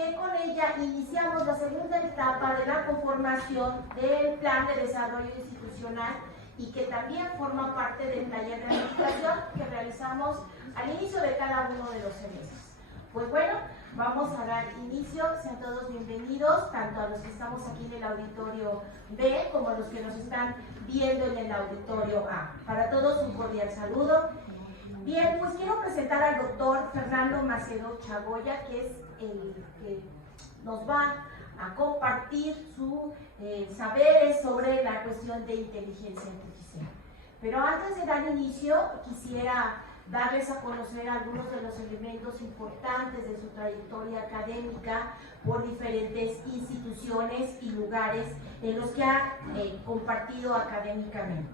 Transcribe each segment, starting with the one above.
que con ella iniciamos la segunda etapa de la conformación del Plan de Desarrollo Institucional y que también forma parte del taller de administración que realizamos al inicio de cada uno de los semestres. Pues bueno, vamos a dar inicio, sean todos bienvenidos, tanto a los que estamos aquí en el auditorio B como a los que nos están viendo en el auditorio A. Para todos un cordial saludo. Bien, pues quiero presentar al doctor Fernando Macedo Chagoya, que es el que nos va a compartir sus saberes sobre la cuestión de inteligencia artificial. Pero antes de dar inicio, quisiera darles a conocer algunos de los elementos importantes de su trayectoria académica por diferentes instituciones y lugares en los que ha compartido académicamente.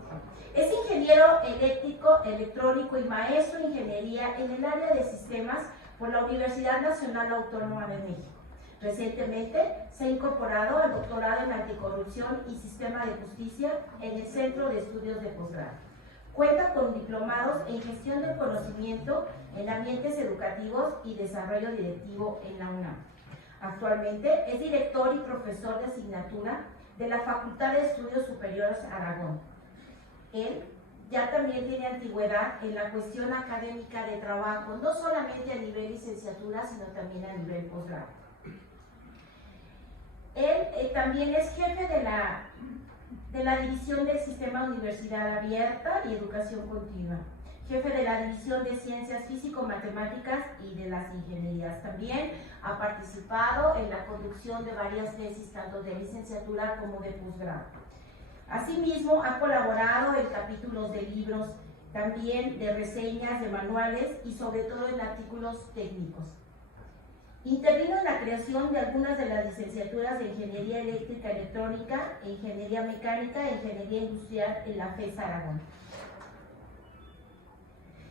Es ingeniero eléctrico, electrónico y maestro de ingeniería en el área de sistemas por la Universidad Nacional Autónoma de México. Recientemente se ha incorporado al doctorado en anticorrupción y sistema de justicia en el Centro de Estudios de Posgrado. Cuenta con diplomados en gestión del conocimiento en ambientes educativos y desarrollo directivo en la UNAM. Actualmente es director y profesor de asignatura de la Facultad de Estudios Superiores Aragón. Él ya también tiene antigüedad en la cuestión académica de trabajo, no solamente a nivel licenciatura, sino también a nivel posgrado. Él también es jefe de la División del Sistema Universidad Abierta y Educación Continua, jefe de la División de Ciencias Físico-Matemáticas y de las Ingenierías. También ha participado en la conducción de varias tesis, tanto de licenciatura como de posgrado. Asimismo, ha colaborado en capítulos de libros, también de reseñas, de manuales y sobre todo en artículos técnicos. Intervino en la creación de algunas de las licenciaturas de Ingeniería Eléctrica Electrónica, Ingeniería Mecánica e Ingeniería Industrial en la FES Aragón.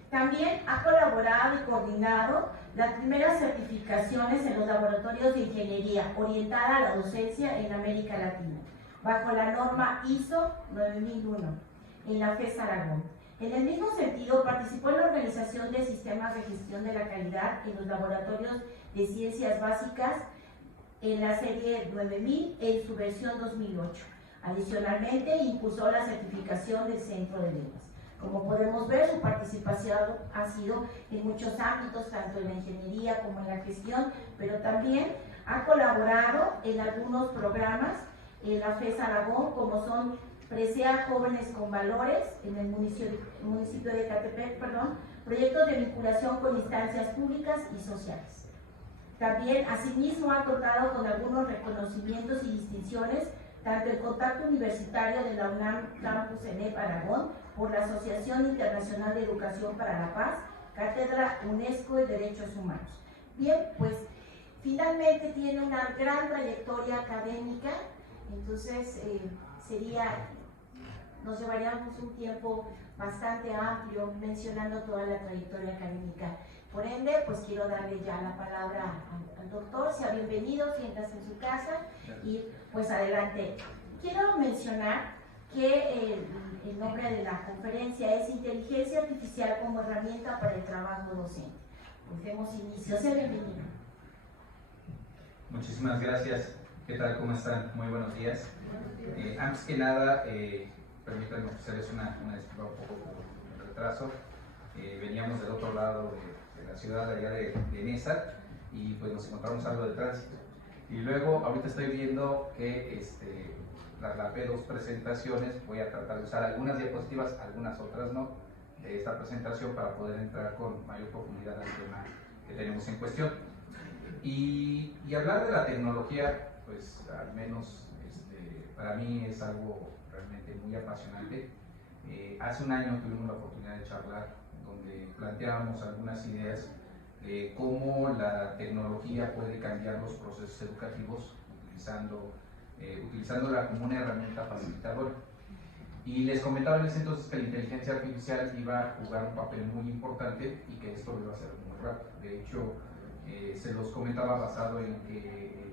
También ha colaborado y coordinado las primeras certificaciones en los laboratorios de ingeniería orientada a la docencia en América Latina, bajo la norma ISO 9001 en la FES Aragón. En el mismo sentido, participó en la organización de sistemas de gestión de la calidad en los laboratorios de ciencias básicas en la serie 9000 en su versión 2008. Adicionalmente, impulsó la certificación del Centro de Lenguas. Como podemos ver, su participación ha sido en muchos ámbitos, tanto en la ingeniería como en la gestión, pero también ha colaborado en algunos programas en la FES Aragón, como son Presea Jóvenes con Valores en el municipio de Ecatepec, proyectos de vinculación con instancias públicas y sociales. También, asimismo, ha contado con algunos reconocimientos y distinciones, tanto el contacto universitario de la UNAM Campus ENEP Aragón por la Asociación Internacional de Educación para la Paz, Cátedra UNESCO de Derechos Humanos. Bien, pues finalmente tiene una gran trayectoria académica, entonces nos llevaríamos un tiempo bastante amplio mencionando toda la trayectoria académica. Por ende, pues quiero darle ya la palabra al doctor. Sea bienvenido, siéntase en su casa y pues adelante. Quiero mencionar que el nombre de la conferencia es Inteligencia Artificial como herramienta para el trabajo docente. Pues demos inicio. Sea bienvenido. Muchísimas gracias. ¿Qué tal? ¿Cómo están? Muy buenos días. Antes que nada, permítanme ofrecerles una disculpa un poco por el retraso. Veníamos del otro lado de la ciudad, allá de Nesa, y pues nos encontramos algo de tránsito. Y luego, ahorita estoy viendo que trasladé dos presentaciones. Voy a tratar de usar algunas diapositivas, algunas otras no, de esta presentación para poder entrar con mayor profundidad al tema que tenemos en cuestión. Y hablar de la tecnología, pues al menos para mí es algo realmente muy apasionante. Hace un año tuvimos la oportunidad de charlar donde planteábamos algunas ideas de cómo la tecnología puede cambiar los procesos educativos utilizándola como una herramienta facilitadora. Y les comentaba en ese entonces que la inteligencia artificial iba a jugar un papel muy importante y que esto lo iba a hacer muy rápido. De hecho, se los comentaba basado en que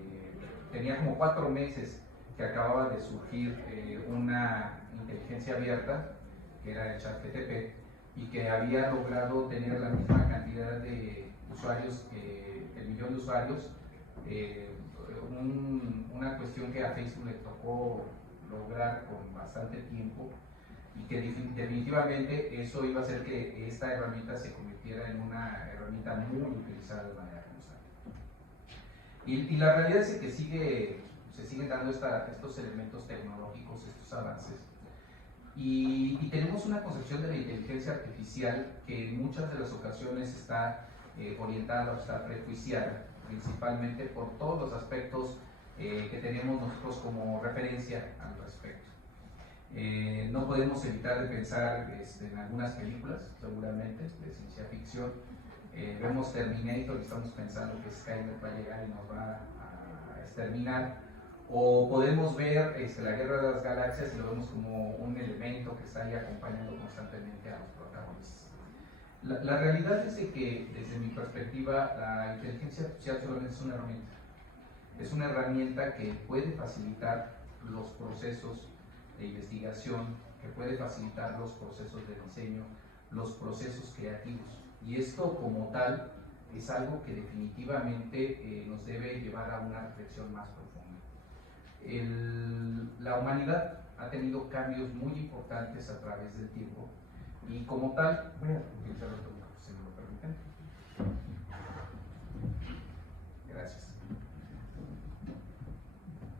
tenía como 4 meses que acababa de surgir una inteligencia abierta, que era el ChatGPT, y que había logrado tener la misma cantidad de usuarios, el millón de usuarios, una cuestión que a Facebook le tocó lograr con bastante tiempo y que definitivamente eso iba a hacer que esta herramienta se convirtiera en una herramienta muy utilizada de manera constante. Y la realidad es que se siguen dando estos elementos tecnológicos, estos avances. Y tenemos una concepción de la inteligencia artificial que en muchas de las ocasiones está orientada o está prejuiciada, principalmente por todos los aspectos que tenemos nosotros como referencia al respecto. No podemos evitar de pensar en algunas películas, seguramente, de ciencia ficción. Vemos Terminator y estamos pensando que Skynet va a llegar y nos va a exterminar. O podemos ver la Guerra de las Galaxias y lo vemos como un elemento que está ahí acompañando constantemente a los protagonistas. La realidad es que, desde mi perspectiva, la inteligencia artificial solamente es una herramienta. Es una herramienta que puede facilitar los procesos de investigación, que puede facilitar los procesos de diseño, los procesos creativos. Y esto como tal es algo que definitivamente nos debe llevar a una reflexión más profunda. La humanidad ha tenido cambios muy importantes a través del tiempo y como tal, voy a utilizar el micrófono si me lo permiten. Gracias.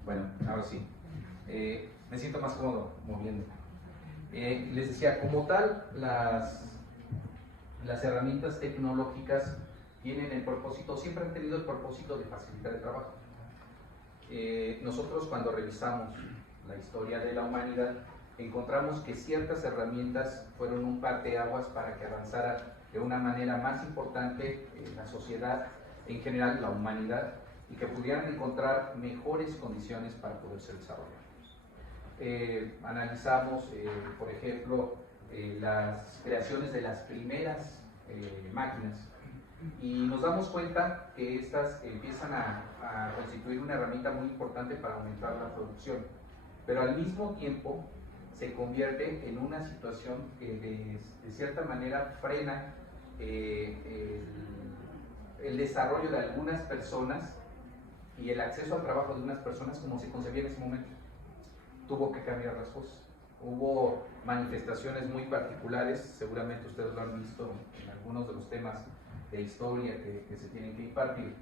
Bueno, ahora sí. Me siento más cómodo moviendo. Les decía, como tal, las herramientas tecnológicas tienen el propósito, siempre han tenido el propósito de facilitar el trabajo. Nosotros cuando revisamos la historia de la humanidad, encontramos que ciertas herramientas fueron un parteaguas para que avanzara de una manera más importante la sociedad, en general la humanidad, y que pudieran encontrar mejores condiciones para poderse desarrollar. Analizamos, por ejemplo, las creaciones de las primeras máquinas y nos damos cuenta que estas empiezan a constituir una herramienta muy importante para aumentar la producción, pero al mismo tiempo se convierte en una situación que de cierta manera frena el desarrollo de algunas personas y el acceso al trabajo de unas personas como se concebía en ese momento. Tuvo que cambiar las cosas. Hubo manifestaciones muy particulares, seguramente ustedes lo han visto en algunos de los temas de historia que se tienen que impartir,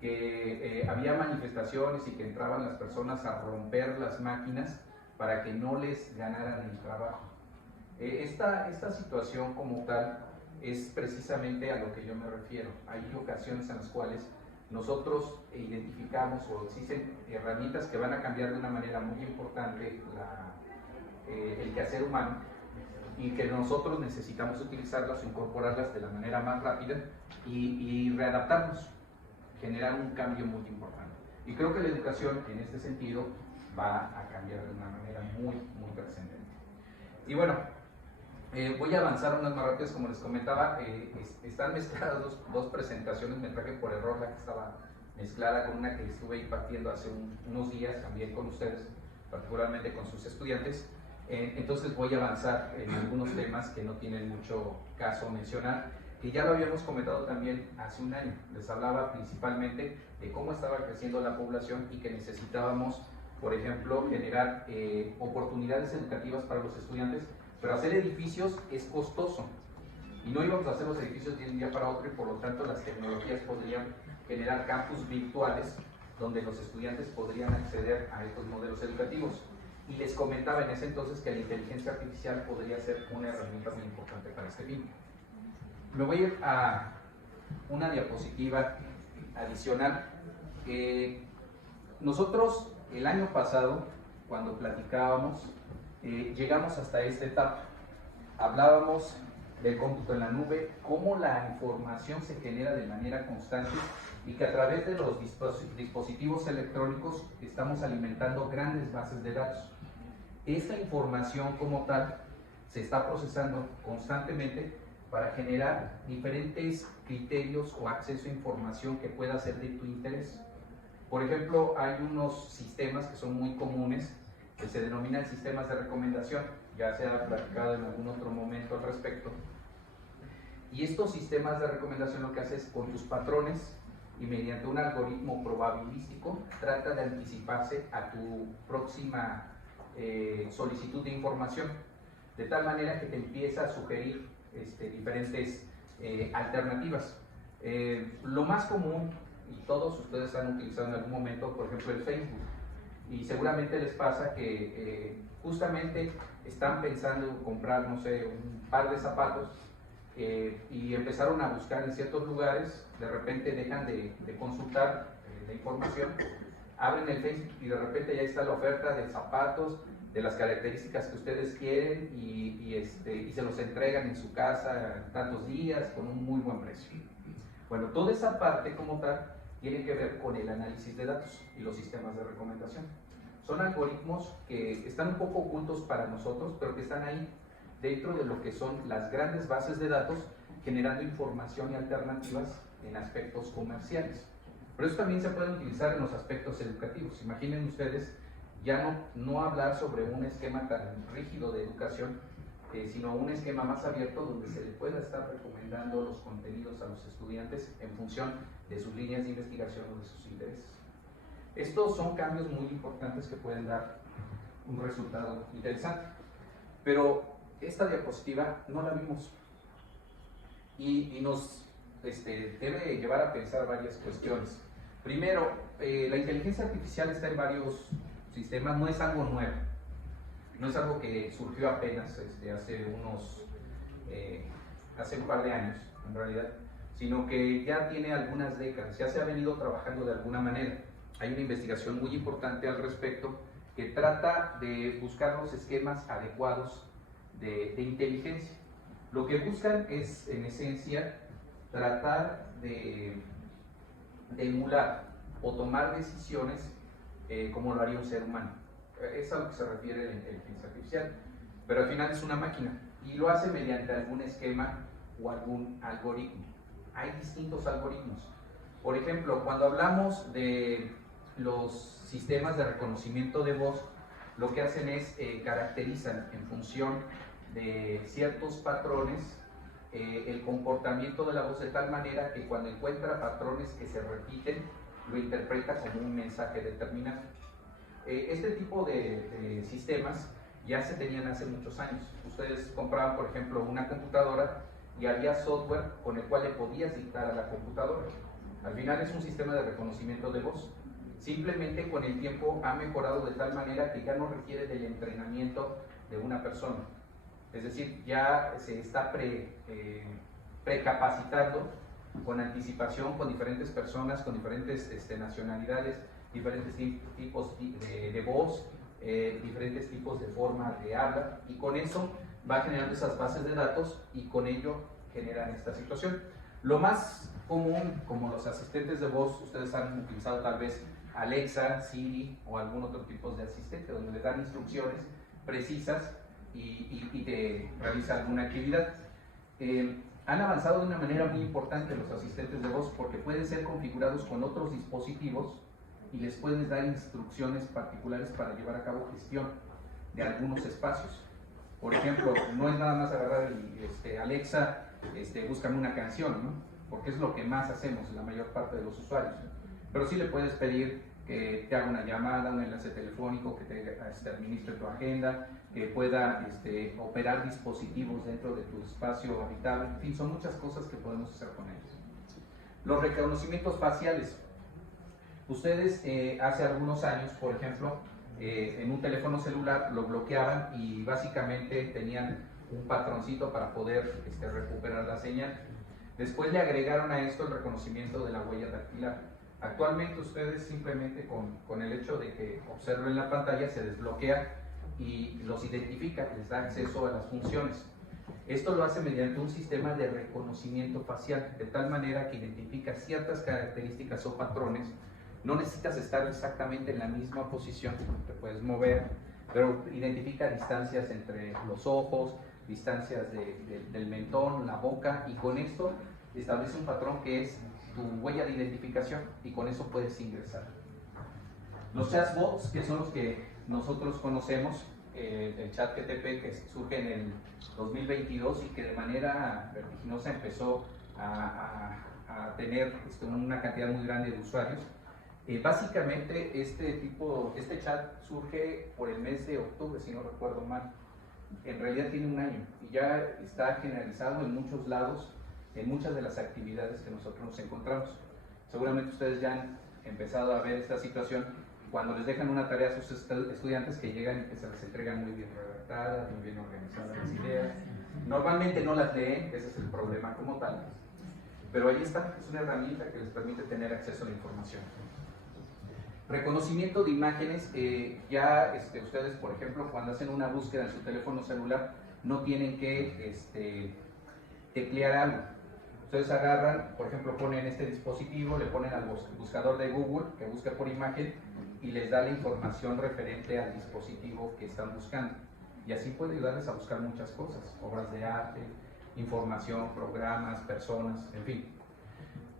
que había manifestaciones y que entraban las personas a romper las máquinas para que no les ganaran el trabajo. Esta situación como tal es precisamente a lo que yo me refiero. Hay ocasiones en las cuales nosotros identificamos o existen herramientas que van a cambiar de una manera muy importante el quehacer humano y que nosotros necesitamos utilizarlas o incorporarlas de la manera más rápida y readaptarnos, generar un cambio muy importante. Y creo que la educación en este sentido va a cambiar de una manera muy, muy trascendente. Y bueno, voy a avanzar unas más rápidas, como les comentaba, están mezcladas dos presentaciones, me traje por error la que estaba mezclada con una que estuve impartiendo hace unos días también con ustedes, particularmente con sus estudiantes. Entonces voy a avanzar en algunos temas que no tienen mucho caso mencionar, que ya lo habíamos comentado también hace un año. Les hablaba principalmente de cómo estaba creciendo la población y que necesitábamos, por ejemplo, generar oportunidades educativas para los estudiantes, pero hacer edificios es costoso y no íbamos a hacer los edificios de un día para otro y por lo tanto las tecnologías podrían generar campus virtuales donde los estudiantes podrían acceder a estos modelos educativos. Y les comentaba en ese entonces que la inteligencia artificial podría ser una herramienta muy importante para este fin. Me voy a ir a una diapositiva adicional. Nosotros el año pasado, cuando platicábamos, llegamos hasta esta etapa. Hablábamos del cómputo en la nube, cómo la información se genera de manera constante y que a través de los dispositivos electrónicos estamos alimentando grandes bases de datos. Esta información como tal se está procesando constantemente para generar diferentes criterios o acceso a información que pueda ser de tu interés. Por ejemplo, hay unos sistemas que son muy comunes que se denominan sistemas de recomendación, ya se ha platicado en algún otro momento al respecto. Y estos sistemas de recomendación lo que hace es con tus patrones y mediante un algoritmo probabilístico trata de anticiparse a tu próxima solicitud de información, de tal manera que te empieza a sugerir diferentes alternativas. Lo más común, y todos ustedes han utilizado en algún momento, por ejemplo, el Facebook, y seguramente les pasa que justamente están pensando en comprar, no sé, un par de zapatos y empezaron a buscar en ciertos lugares, de repente dejan de consultar la información, abren el Facebook y de repente ya está la oferta de zapatos de las características que ustedes quieren y se los entregan en su casa en tantos días con un muy buen precio. Bueno, toda esa parte como tal tiene que ver con el análisis de datos y los sistemas de recomendación. Son algoritmos que están un poco ocultos para nosotros, pero que están ahí dentro de lo que son las grandes bases de datos, generando información y alternativas en aspectos comerciales. Pero eso también se puede utilizar en los aspectos educativos. Imaginen ustedes ya no hablar sobre un esquema tan rígido de educación, sino un esquema más abierto donde se le pueda estar recomendando los contenidos a los estudiantes en función de sus líneas de investigación o de sus intereses. Estos son cambios muy importantes que pueden dar un resultado interesante. Pero esta diapositiva no la vimos y nos debe llevar a pensar varias cuestiones. Primero, la inteligencia artificial está en varios sistemas, no es algo nuevo, no es algo que surgió apenas hace un par de años en realidad, sino que ya tiene algunas décadas, ya se ha venido trabajando de alguna manera. Hay una investigación muy importante al respecto que trata de buscar los esquemas adecuados de inteligencia. Lo que buscan es, en esencia, tratar de emular o tomar decisiones como lo haría un ser humano. Es a lo que se refiere la inteligencia artificial, pero al final es una máquina y lo hace mediante algún esquema o algún algoritmo. Hay distintos algoritmos. Por ejemplo, cuando hablamos de los sistemas de reconocimiento de voz, lo que hacen es caracterizan en función de ciertos patrones el comportamiento de la voz, de tal manera que cuando encuentra patrones que se repiten, lo interpreta como un mensaje determinado. Este tipo de sistemas ya se tenían hace muchos años. Ustedes compraban, por ejemplo, una computadora y había software con el cual le podías dictar a la computadora. Al final es un sistema de reconocimiento de voz. Simplemente con el tiempo ha mejorado de tal manera que ya no requiere del entrenamiento de una persona. Es decir, ya se está precapacitando con anticipación con diferentes personas, con diferentes nacionalidades, diferentes tipos de voz, diferentes tipos de forma de habla, y con eso va generando esas bases de datos y con ello generan esta situación. Lo más común, como los asistentes de voz, ustedes han utilizado tal vez Alexa, Siri o algún otro tipo de asistente donde le dan instrucciones precisas y te realiza alguna actividad. Han avanzado de una manera muy importante los asistentes de voz porque pueden ser configurados con otros dispositivos y les puedes dar instrucciones particulares para llevar a cabo gestión de algunos espacios. Por ejemplo, no es nada más agarrar Alexa, búscame una canción, ¿no? Porque es lo que más hacemos la mayor parte de los usuarios, ¿no? Pero sí le puedes pedir que te haga una llamada, un enlace telefónico, que te administre tu agenda, que pueda operar dispositivos dentro de tu espacio habitable. En fin, son muchas cosas que podemos hacer con ellos. Los reconocimientos faciales. Ustedes hace algunos años, por ejemplo, en un teléfono celular lo bloqueaban y básicamente tenían un patroncito para poder recuperar la señal. Después le agregaron a esto el reconocimiento de la huella dactilar. Actualmente ustedes simplemente con el hecho de que observen la pantalla se desbloquea y los identifica, les da acceso a las funciones. Esto lo hace mediante un sistema de reconocimiento facial, de tal manera que identifica ciertas características o patrones. No necesitas estar exactamente en la misma posición, te puedes mover, pero identifica distancias entre los ojos, distancias del mentón, la boca, y con esto establece un patrón que es tu huella de identificación y con eso puedes ingresar. Los chatbots, que son los que nosotros conocemos, el ChatGPT que surge en el 2022 y que de manera vertiginosa empezó a a tener una cantidad muy grande de usuarios. Básicamente este chat surge por el mes de octubre, si no recuerdo mal. En realidad tiene un año y ya está generalizado en muchos lados, en muchas de las actividades que nosotros nos encontramos. Seguramente ustedes ya han empezado a ver esta situación cuando les dejan una tarea a sus estudiantes que llegan y que se les entregan muy bien redactadas, muy bien organizadas las ideas. Normalmente no las leen, ese es el problema como tal, pero ahí está, es una herramienta que les permite tener acceso a la información. Reconocimiento de imágenes, ya ustedes, por ejemplo, cuando hacen una búsqueda en su teléfono celular, no tienen que teclear algo. Ustedes agarran, por ejemplo, ponen este dispositivo, le ponen al buscador de Google, que busca por imagen, y les da la información referente al dispositivo que están buscando. Y así puede ayudarles a buscar muchas cosas, obras de arte, información, programas, personas, en fin.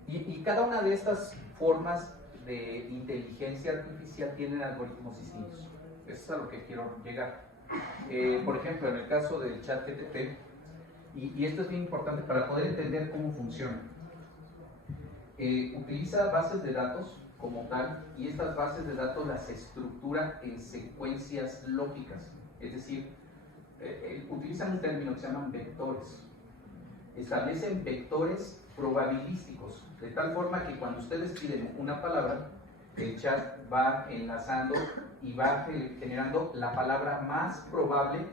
Y cada una de estas formas de inteligencia artificial tienen algoritmos distintos. Eso es a lo que quiero llegar. Por ejemplo, en el caso del ChatGPT, y esto es bien importante para poder entender cómo funciona. Utiliza bases de datos como tal, y estas bases de datos las estructura en secuencias lógicas, es decir, utilizan un término que se llaman vectores. Establecen vectores probabilísticos, de tal forma que cuando ustedes piden una palabra, el chat va enlazando y va generando la palabra más probable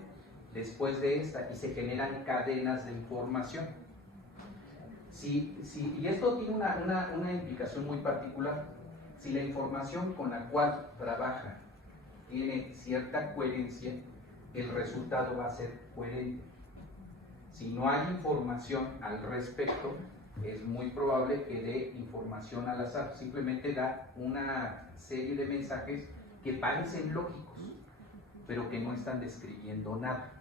después de esta, y se generan cadenas de información. Y esto tiene una implicación muy particular. Si la información con la cual trabaja tiene cierta coherencia, el resultado va a ser coherente. Si no hay información al respecto, es muy probable que dé información al azar, simplemente da una serie de mensajes que parecen lógicos, pero que no están describiendo nada.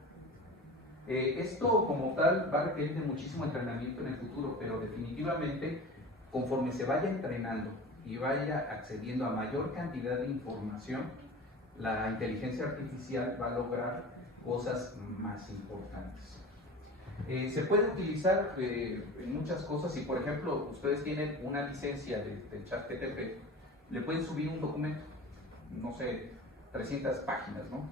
Esto como tal va a requerir de muchísimo entrenamiento en el futuro, pero definitivamente conforme se vaya entrenando y vaya accediendo a mayor cantidad de información, la inteligencia artificial va a lograr cosas más importantes. Se puede utilizar en muchas cosas. Si por ejemplo ustedes tienen una licencia de ChatGPT, le pueden subir un documento, no sé, 300 páginas, ¿no?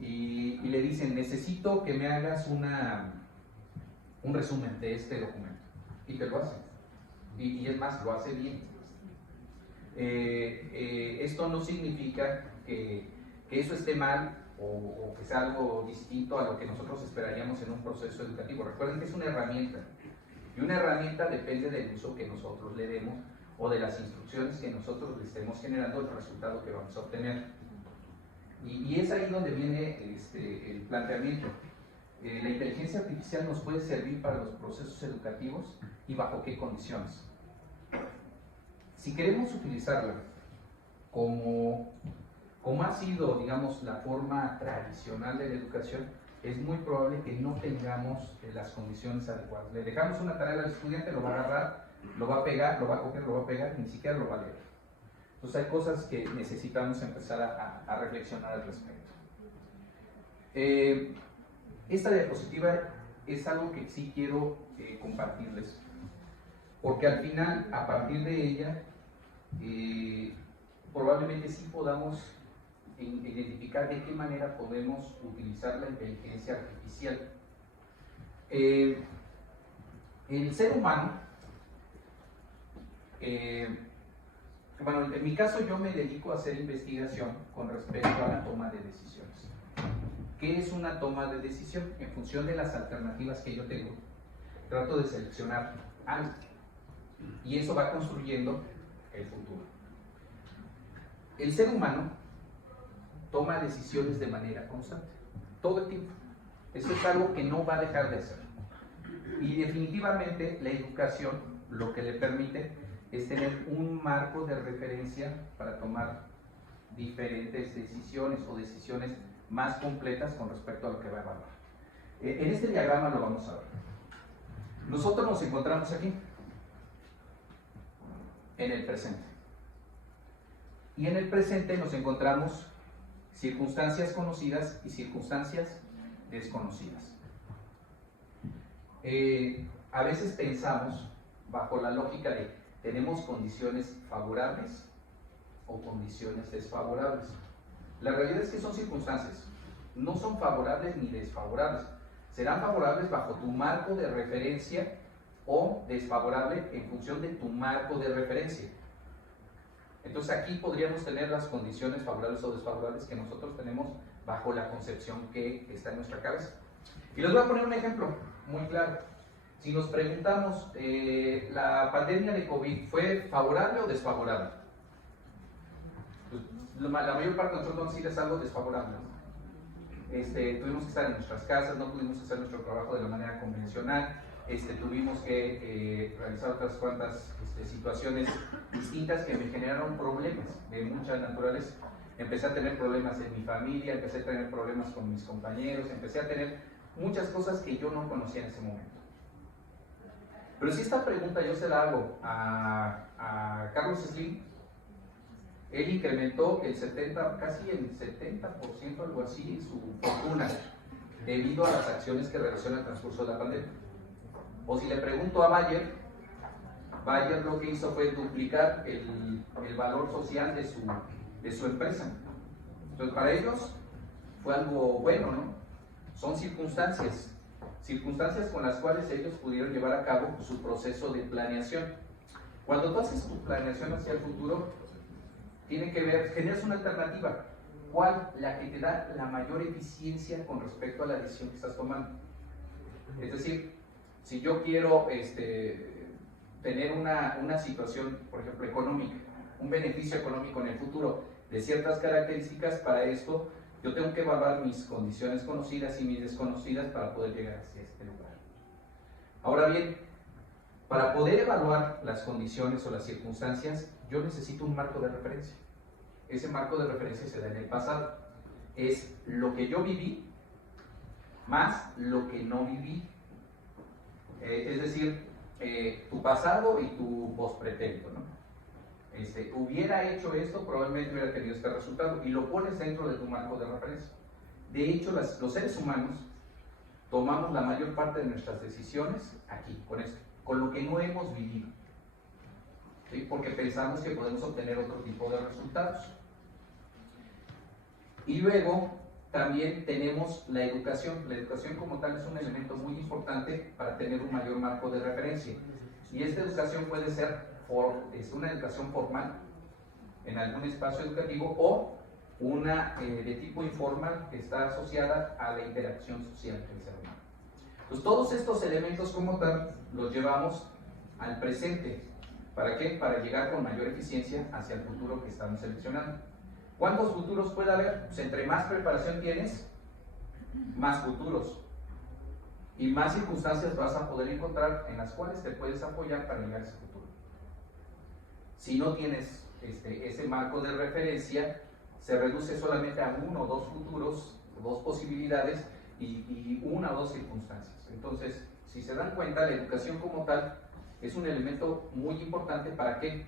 Y le dicen, necesito que me hagas un resumen de este documento, y te lo hace, y es más, lo hace bien. Esto no significa que eso esté mal o que sea algo distinto a lo que nosotros esperaríamos en un proceso educativo. Recuerden que es una herramienta, y una herramienta depende del uso que nosotros le demos o de las instrucciones que nosotros le estemos generando, el resultado que vamos a obtener. Y es ahí donde viene el planteamiento. La inteligencia artificial nos puede servir para los procesos educativos, y bajo qué condiciones. Si queremos utilizarla como ha sido, digamos, la forma tradicional de la educación, es muy probable que no tengamos las condiciones adecuadas. Le dejamos una tarea al estudiante, lo va a agarrar, lo va a pegar, lo va a copiar, lo va a pegar, ni siquiera lo va a leer. Entonces hay cosas que necesitamos empezar a reflexionar al respecto. Esta diapositiva es algo que sí quiero compartirles, porque al final, a partir de ella, probablemente sí podamos identificar de qué manera podemos utilizar la inteligencia artificial. El ser humano, bueno, en mi caso yo me dedico a hacer investigación con respecto a la toma de decisiones. ¿Qué es una toma de decisión? En función de las alternativas que yo tengo, trato de seleccionar algo, y eso va construyendo el futuro. El ser humano toma decisiones de manera constante, todo el tiempo. Eso es algo que no va a dejar de hacer. Y definitivamente la educación lo que le permite es tener un marco de referencia para tomar diferentes decisiones o decisiones más completas con respecto a lo que va a evaluar. En este diagrama lo vamos a ver. Nosotros nos encontramos aquí, en el presente. Y en el presente nos encontramos circunstancias conocidas y circunstancias desconocidas. A veces pensamos bajo la lógica de tenemos condiciones favorables o condiciones desfavorables. La realidad es que son circunstancias, no son favorables ni desfavorables. Serán favorables bajo tu marco de referencia o desfavorable en función de tu marco de referencia. Entonces aquí podríamos tener las condiciones favorables o desfavorables que nosotros tenemos bajo la concepción que está en nuestra cabeza. Y les voy a poner un ejemplo muy claro. Si nos preguntamos, ¿la pandemia de COVID fue favorable o desfavorable? Pues, la mayor parte de nosotros vamos a decir es algo desfavorable. Tuvimos que estar en nuestras casas, no pudimos hacer nuestro trabajo de la manera convencional, tuvimos que realizar otras cuantas situaciones distintas que me generaron problemas de mucha naturaleza. Empecé a tener problemas en mi familia, empecé a tener problemas con mis compañeros, empecé a tener muchas cosas que yo no conocía en ese momento. Pero si esta pregunta yo se la hago a Carlos Slim, él incrementó casi el 70%, algo así, su fortuna, debido a las acciones que realizó en el transcurso de la pandemia. O si le pregunto a Bayer lo que hizo fue duplicar el valor social de su empresa. Entonces, para ellos fue algo bueno, ¿no? Son circunstancias con las cuales ellos pudieron llevar a cabo su proceso de planeación. Cuando tú haces tu planeación hacia el futuro, tiene que ver, generas una alternativa. ¿Cuál? La que te da la mayor eficiencia con respecto a la decisión que estás tomando. Es decir, si yo quiero tener una situación, por ejemplo, económica, un beneficio económico en el futuro de ciertas características, para esto yo tengo que evaluar mis condiciones conocidas y mis desconocidas para poder llegar hacia este lugar. Ahora bien, para poder evaluar las condiciones o las circunstancias, yo necesito un marco de referencia. Ese marco de referencia se da en el pasado. Es lo que yo viví más lo que no viví. Es decir, tu pasado y tu pospretérito, ¿no? Hubiera hecho esto, probablemente hubiera tenido este resultado, y lo pones dentro de tu marco de referencia. De hecho, los seres humanos tomamos la mayor parte de nuestras decisiones aquí, con esto, con lo que no hemos vivido, ¿sí? Porque pensamos que podemos obtener otro tipo de resultados. Y luego también tenemos la educación. La educación como tal es un elemento muy importante para tener un mayor marco de referencia. Y esta educación puede ser una educación formal en algún espacio educativo o una de tipo informal que está asociada a la interacción social del ser humano. Entonces, todos estos elementos como tal los llevamos al presente. ¿Para qué? Para llegar con mayor eficiencia hacia el futuro que estamos seleccionando. ¿Cuántos futuros puede haber? Pues entre más preparación tienes, más futuros y más circunstancias vas a poder encontrar en las cuales te puedes apoyar para llegar a ese futuro. Si no tienes ese marco de referencia, se reduce solamente a uno o dos futuros, dos posibilidades y una o dos circunstancias. Entonces, si se dan cuenta, la educación como tal es un elemento muy importante. ¿Para qué?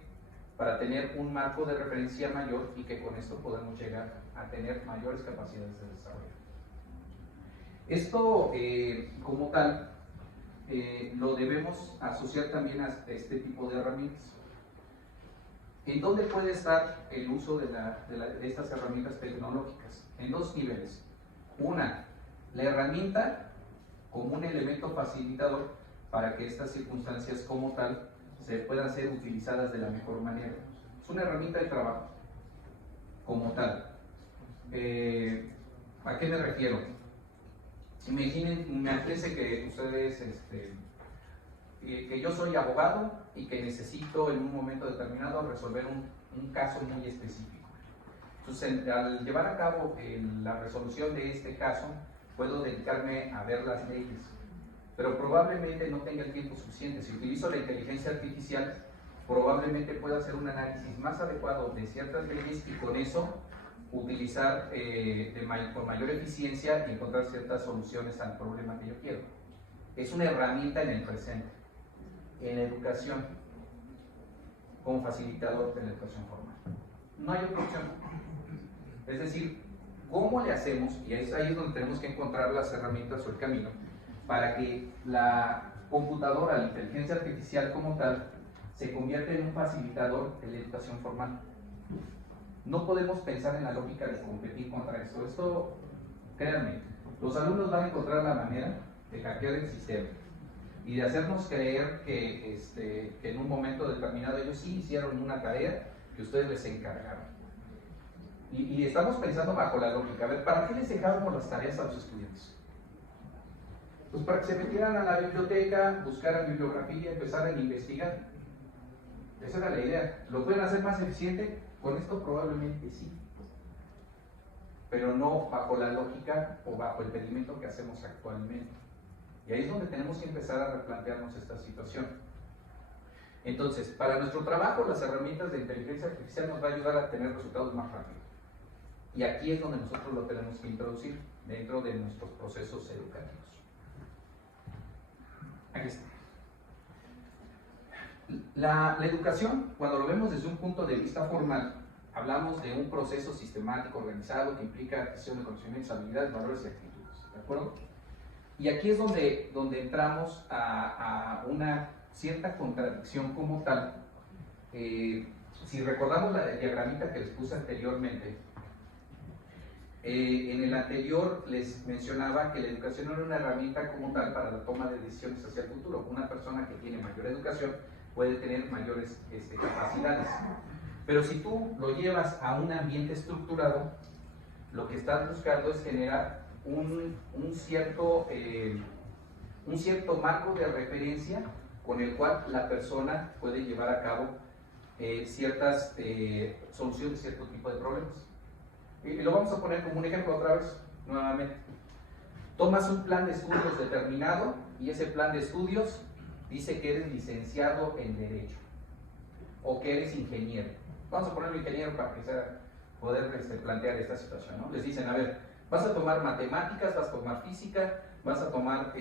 Para tener un marco de referencia mayor y que con esto podamos llegar a tener mayores capacidades de desarrollo. Esto como tal lo debemos asociar también a este tipo de herramientas. ¿En dónde puede estar el uso de estas herramientas tecnológicas? En dos niveles. Una, la herramienta como un elemento facilitador para que estas circunstancias como tal se puedan ser utilizadas de la mejor manera. Es una herramienta de trabajo como tal. ¿A qué me refiero? Imagínense que ustedes, que yo soy abogado y que necesito en un momento determinado resolver un caso muy específico. Entonces, al llevar a cabo la resolución de este caso, puedo dedicarme a ver las leyes, pero probablemente no tenga el tiempo suficiente. Si utilizo la inteligencia artificial, probablemente pueda hacer un análisis más adecuado de ciertas leyes y con eso utilizar con mayor eficiencia y encontrar ciertas soluciones al problema que yo quiero. Es una herramienta en el presente. En la educación, como facilitador de la educación formal. No hay otra opción. Es decir, ¿cómo le hacemos? Y ahí es donde tenemos que encontrar las herramientas o el camino para que la computadora, la inteligencia artificial como tal, se convierte en un facilitador de la educación formal. No podemos pensar en la lógica de competir contra esto. Esto, créanme, los alumnos van a encontrar la manera de hackear el sistema y de hacernos creer que en un momento determinado ellos sí hicieron una tarea que ustedes les encargaron. Y estamos pensando bajo la lógica. A ver, ¿para qué les dejábamos las tareas a los estudiantes? Pues para que se metieran a la biblioteca, buscaran bibliografía, empezaran a investigar. Esa era la idea. ¿Lo pueden hacer más eficiente? Con esto probablemente sí. Pero no bajo la lógica o bajo el pedimento que hacemos actualmente. Y ahí es donde tenemos que empezar a replantearnos esta situación. Entonces, para nuestro trabajo, las herramientas de inteligencia artificial nos va a ayudar a tener resultados más rápidos. Y aquí es donde nosotros lo tenemos que introducir dentro de nuestros procesos educativos. Aquí está. La educación, cuando lo vemos desde un punto de vista formal, hablamos de un proceso sistemático, organizado, que implica adquisición de conocimientos, habilidades, valores y actitudes. ¿De acuerdo? Y aquí es donde entramos a una cierta contradicción como tal. Si recordamos la diagramita que les puse anteriormente, en el anterior les mencionaba que la educación no era una herramienta como tal para la toma de decisiones hacia el futuro. Una persona que tiene mayor educación puede tener mayores capacidades. Pero si tú lo llevas a un ambiente estructurado, lo que estás buscando es generar un cierto marco de referencia con el cual la persona puede llevar a cabo ciertas soluciones de cierto tipo de problemas. Y lo vamos a poner como un ejemplo otra vez, nuevamente. Tomas un plan de estudios determinado y ese plan de estudios dice que eres licenciado en Derecho o que eres ingeniero. Vamos a ponerlo ingeniero para poder plantear esta situación, ¿no? Les dicen, a ver, vas a tomar matemáticas, vas a tomar física, vas a tomar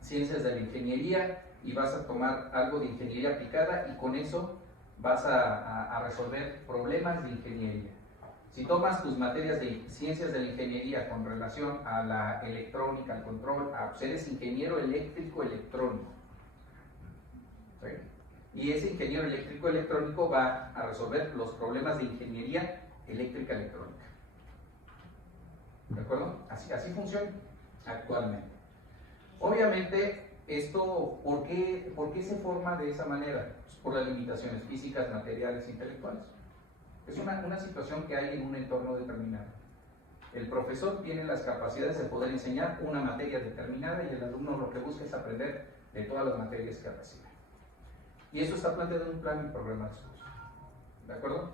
ciencias de la ingeniería y vas a tomar algo de ingeniería aplicada y con eso vas a resolver problemas de ingeniería. Si tomas tus materias de ciencias de la ingeniería con relación a la electrónica, al control, pues eres ingeniero eléctrico electrónico. ¿Sí? Y ese ingeniero eléctrico electrónico va a resolver los problemas de ingeniería eléctrica electrónica. ¿De acuerdo? Así funciona actualmente. Obviamente, esto, ¿por qué se forma de esa manera? Pues por las limitaciones físicas, materiales, intelectuales. Es una situación que hay en un entorno determinado. El profesor tiene las capacidades de poder enseñar una materia determinada y el alumno lo que busca es aprender de todas las materias que recibe. Y eso está planteado en un plan y programa de estudios. ¿De acuerdo?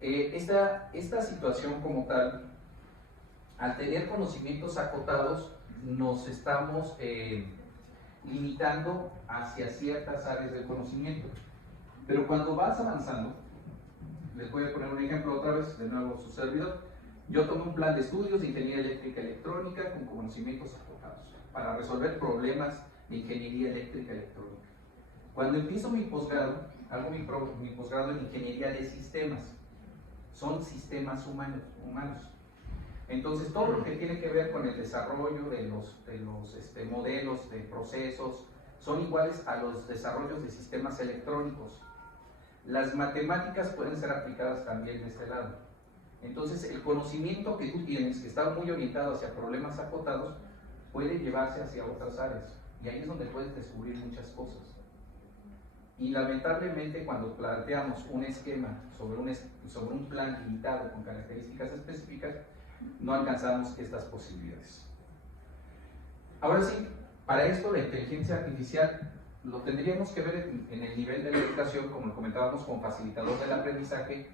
Esta situación como tal, al tener conocimientos acotados, nos estamos limitando hacia ciertas áreas del conocimiento. Pero cuando vas avanzando, les voy a poner un ejemplo otra vez, de nuevo su servidor. Yo tomé un plan de estudios de ingeniería eléctrica electrónica con conocimientos acotados para resolver problemas de ingeniería eléctrica electrónica. Cuando empiezo mi posgrado, hago mi posgrado en ingeniería de sistemas. Son sistemas humanos. Entonces, todo lo que tiene que ver con el desarrollo de los modelos de procesos son iguales a los desarrollos de sistemas electrónicos. Las matemáticas pueden ser aplicadas también de este lado. Entonces, el conocimiento que tú tienes, que está muy orientado hacia problemas acotados, puede llevarse hacia otras áreas. Y ahí es donde puedes descubrir muchas cosas. Y lamentablemente, cuando planteamos un esquema sobre un plan limitado con características específicas, no alcanzamos estas posibilidades. Ahora sí, para esto la inteligencia artificial lo tendríamos que ver en el nivel de la educación, como lo comentábamos, como facilitador del aprendizaje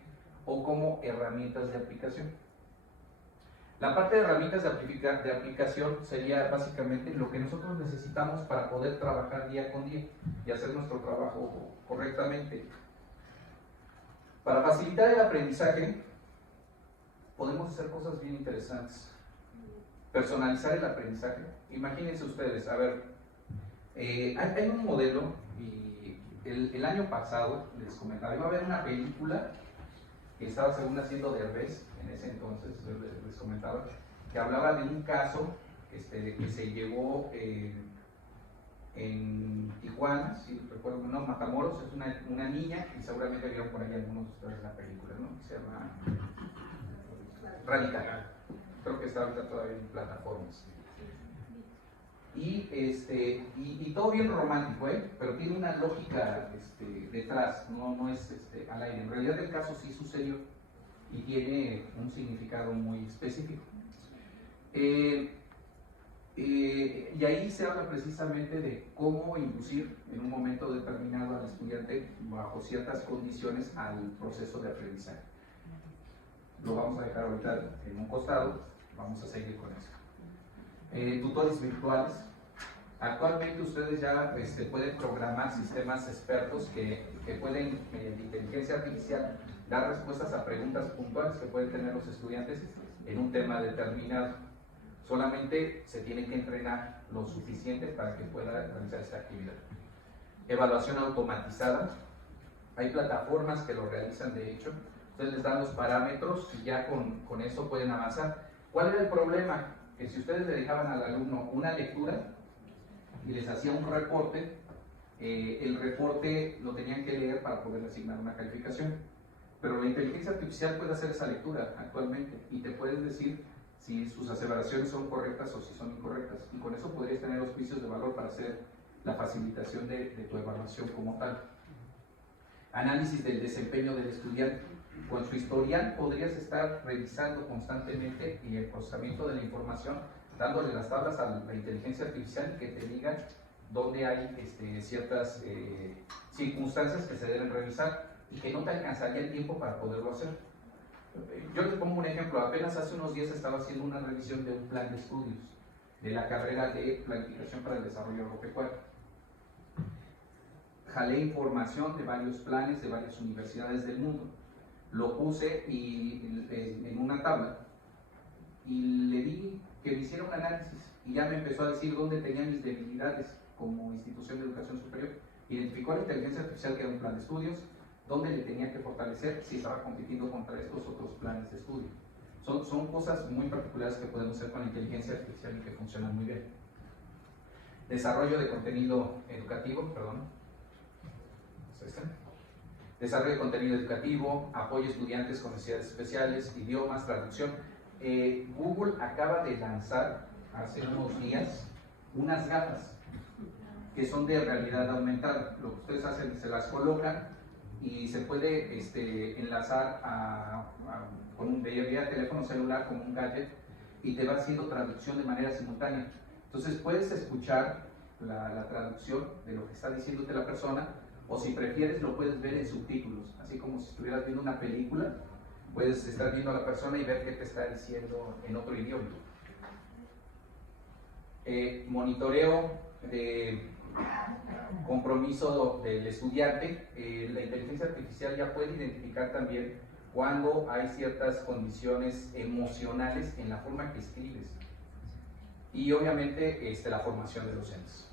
o como herramientas de aplicación. La parte de herramientas de aplicación sería básicamente lo que nosotros necesitamos para poder trabajar día con día y hacer nuestro trabajo correctamente. Para facilitar el aprendizaje, podemos hacer cosas bien interesantes. Personalizar el aprendizaje. Imagínense ustedes, a ver, hay un modelo y el año pasado, les comentaba, iba a haber una película que estaba según haciendo Derbez, en ese entonces les comentaba, que hablaba de un caso que se llevó en Tijuana, si recuerdo, no, Matamoros, es una niña, y seguramente vieron por ahí algunos de ustedes la película, ¿no? Se llama Radical. Creo que está ahorita todavía en plataformas. Y todo bien romántico, pero tiene una lógica detrás, no es al aire. En realidad el caso sí sucedió y tiene un significado muy específico. Y ahí se habla precisamente de cómo inducir en un momento determinado al estudiante bajo ciertas condiciones al proceso de aprendizaje. Lo vamos a dejar ahorita en un costado, vamos a seguir con eso. Tutores virtuales. Actualmente ustedes ya pueden programar sistemas expertos que pueden, mediante inteligencia artificial, dar respuestas a preguntas puntuales que pueden tener los estudiantes en un tema determinado. Solamente se tiene que entrenar lo suficiente para que pueda realizar esta actividad. Evaluación automatizada. Hay plataformas que lo realizan, de hecho. Ustedes les dan los parámetros y ya con eso pueden avanzar. ¿Cuál era el problema? Que si ustedes le dejaban al alumno una lectura y les hacía un reporte, el reporte lo tenían que leer para poder asignar una calificación. Pero la inteligencia artificial puede hacer esa lectura actualmente y te puedes decir si sus aseveraciones son correctas o si son incorrectas. Y con eso podrías tener los juicios de valor para hacer la facilitación de tu evaluación como tal. Análisis del desempeño del estudiante. Con su historial podrías estar revisando constantemente y el procesamiento de la información, dándole las tablas a la inteligencia artificial y que te diga dónde hay ciertas circunstancias que se deben revisar y que no te alcanzaría el tiempo para poderlo hacer. Yo les pongo un ejemplo. Apenas hace unos días estaba haciendo una revisión de un plan de estudios de la carrera de Planificación para el Desarrollo Agropecuario. Jalé información de varios planes de varias universidades del mundo. Lo puse en una tabla y le di que me hiciera un análisis y ya me empezó a decir dónde tenía mis debilidades como institución de educación superior. Identificó a la inteligencia artificial que era un plan de estudios, dónde le tenía que fortalecer si estaba compitiendo contra estos otros planes de estudio. Son cosas muy particulares que podemos hacer con la inteligencia artificial y que funcionan muy bien. Desarrollo de contenido educativo, Desarrollo de contenido educativo, apoyo a estudiantes con necesidades especiales, idiomas, traducción. Google acaba de lanzar hace unos días unas gafas que son de realidad aumentada. Lo que ustedes hacen, se las colocan y se puede enlazar con vía teléfono celular como un gadget y te va haciendo traducción de manera simultánea. Entonces puedes escuchar la traducción de lo que está diciéndote la persona, o si prefieres lo puedes ver en subtítulos, así como si estuvieras viendo una película, puedes estar viendo a la persona y ver qué te está diciendo en otro idioma. Monitoreo de compromiso del estudiante. La inteligencia artificial ya puede identificar también cuando hay ciertas condiciones emocionales en la forma que escribes y obviamente la formación de docentes.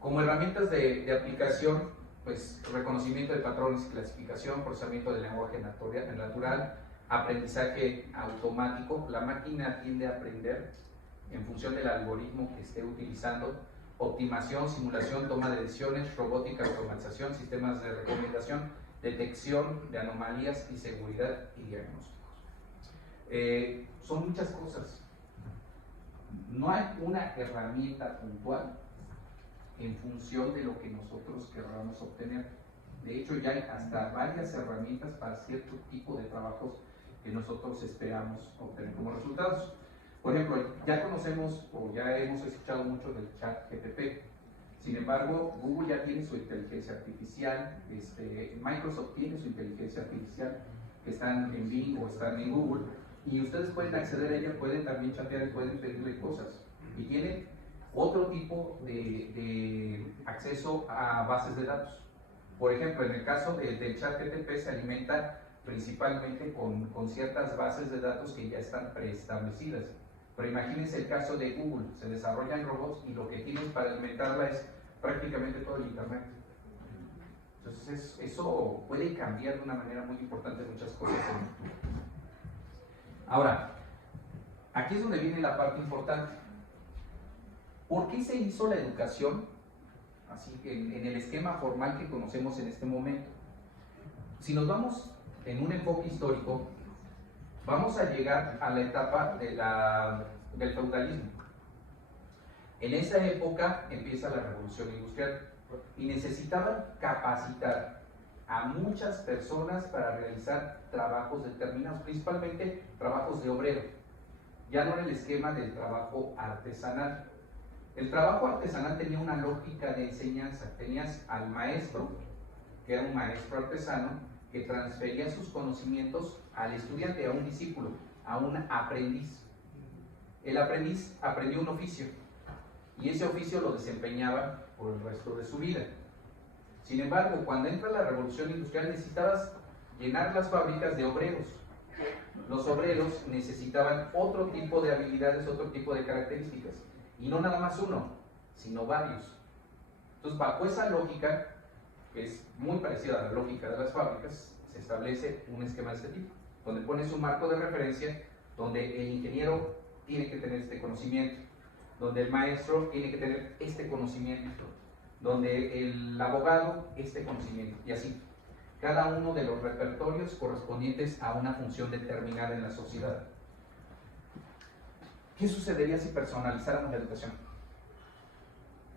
Como herramientas de aplicación, pues reconocimiento de patrones, clasificación, procesamiento del lenguaje natural, aprendizaje automático. La máquina tiende a aprender en función del algoritmo que esté utilizando. Optimación, simulación, toma de decisiones, robótica, automatización, sistemas de recomendación, detección de anomalías y seguridad y diagnósticos. Son muchas cosas. No hay una herramienta puntual en función de lo que nosotros queramos obtener. De hecho, ya hay hasta varias herramientas para cierto tipo de trabajos que nosotros esperamos obtener como resultados. Por ejemplo, ya conocemos o ya hemos escuchado mucho del ChatGPT. Sin embargo, Google ya tiene su inteligencia artificial, Microsoft tiene su inteligencia artificial, que están en Bing o están en Google, y ustedes pueden acceder a ella, pueden también chatear y pueden pedirle cosas. Y tienen otro tipo de acceso a bases de datos. Por ejemplo, en el caso del ChatGPT se alimenta principalmente con ciertas bases de datos que ya están preestablecidas. Pero imagínense el caso de Google, se desarrollan robots y lo que tienen para alimentarla es prácticamente todo el internet. Entonces eso puede cambiar de una manera muy importante muchas cosas en el futuro. Ahora, aquí es donde viene la parte importante. ¿Por qué se hizo la educación así que en el esquema formal que conocemos en este momento. Si nos vamos en un enfoque histórico, vamos a llegar a la etapa del feudalismo. En esa época empieza la revolución industrial y necesitaban capacitar a muchas personas para realizar trabajos determinados, principalmente trabajos de obrero. Ya no era el esquema del trabajo artesanal. El trabajo artesanal tenía una lógica de enseñanza. Tenías al maestro, que era un maestro artesano, que transfería sus conocimientos al estudiante, a un discípulo, a un aprendiz. El aprendiz aprendió un oficio y ese oficio lo desempeñaba por el resto de su vida. Sin embargo, cuando entra la revolución industrial necesitabas llenar las fábricas de obreros. Los obreros necesitaban otro tipo de habilidades, otro tipo de características. Y no nada más uno, sino varios. Entonces, bajo esa lógica, que es muy parecida a la lógica de las fábricas, se establece un esquema de este tipo, donde pones un marco de referencia, donde el ingeniero tiene que tener este conocimiento, donde el maestro tiene que tener este conocimiento, donde el abogado este conocimiento, y así. Cada uno de los repertorios correspondientes a una función determinada en la sociedad. ¿Qué sucedería si personalizáramos la educación?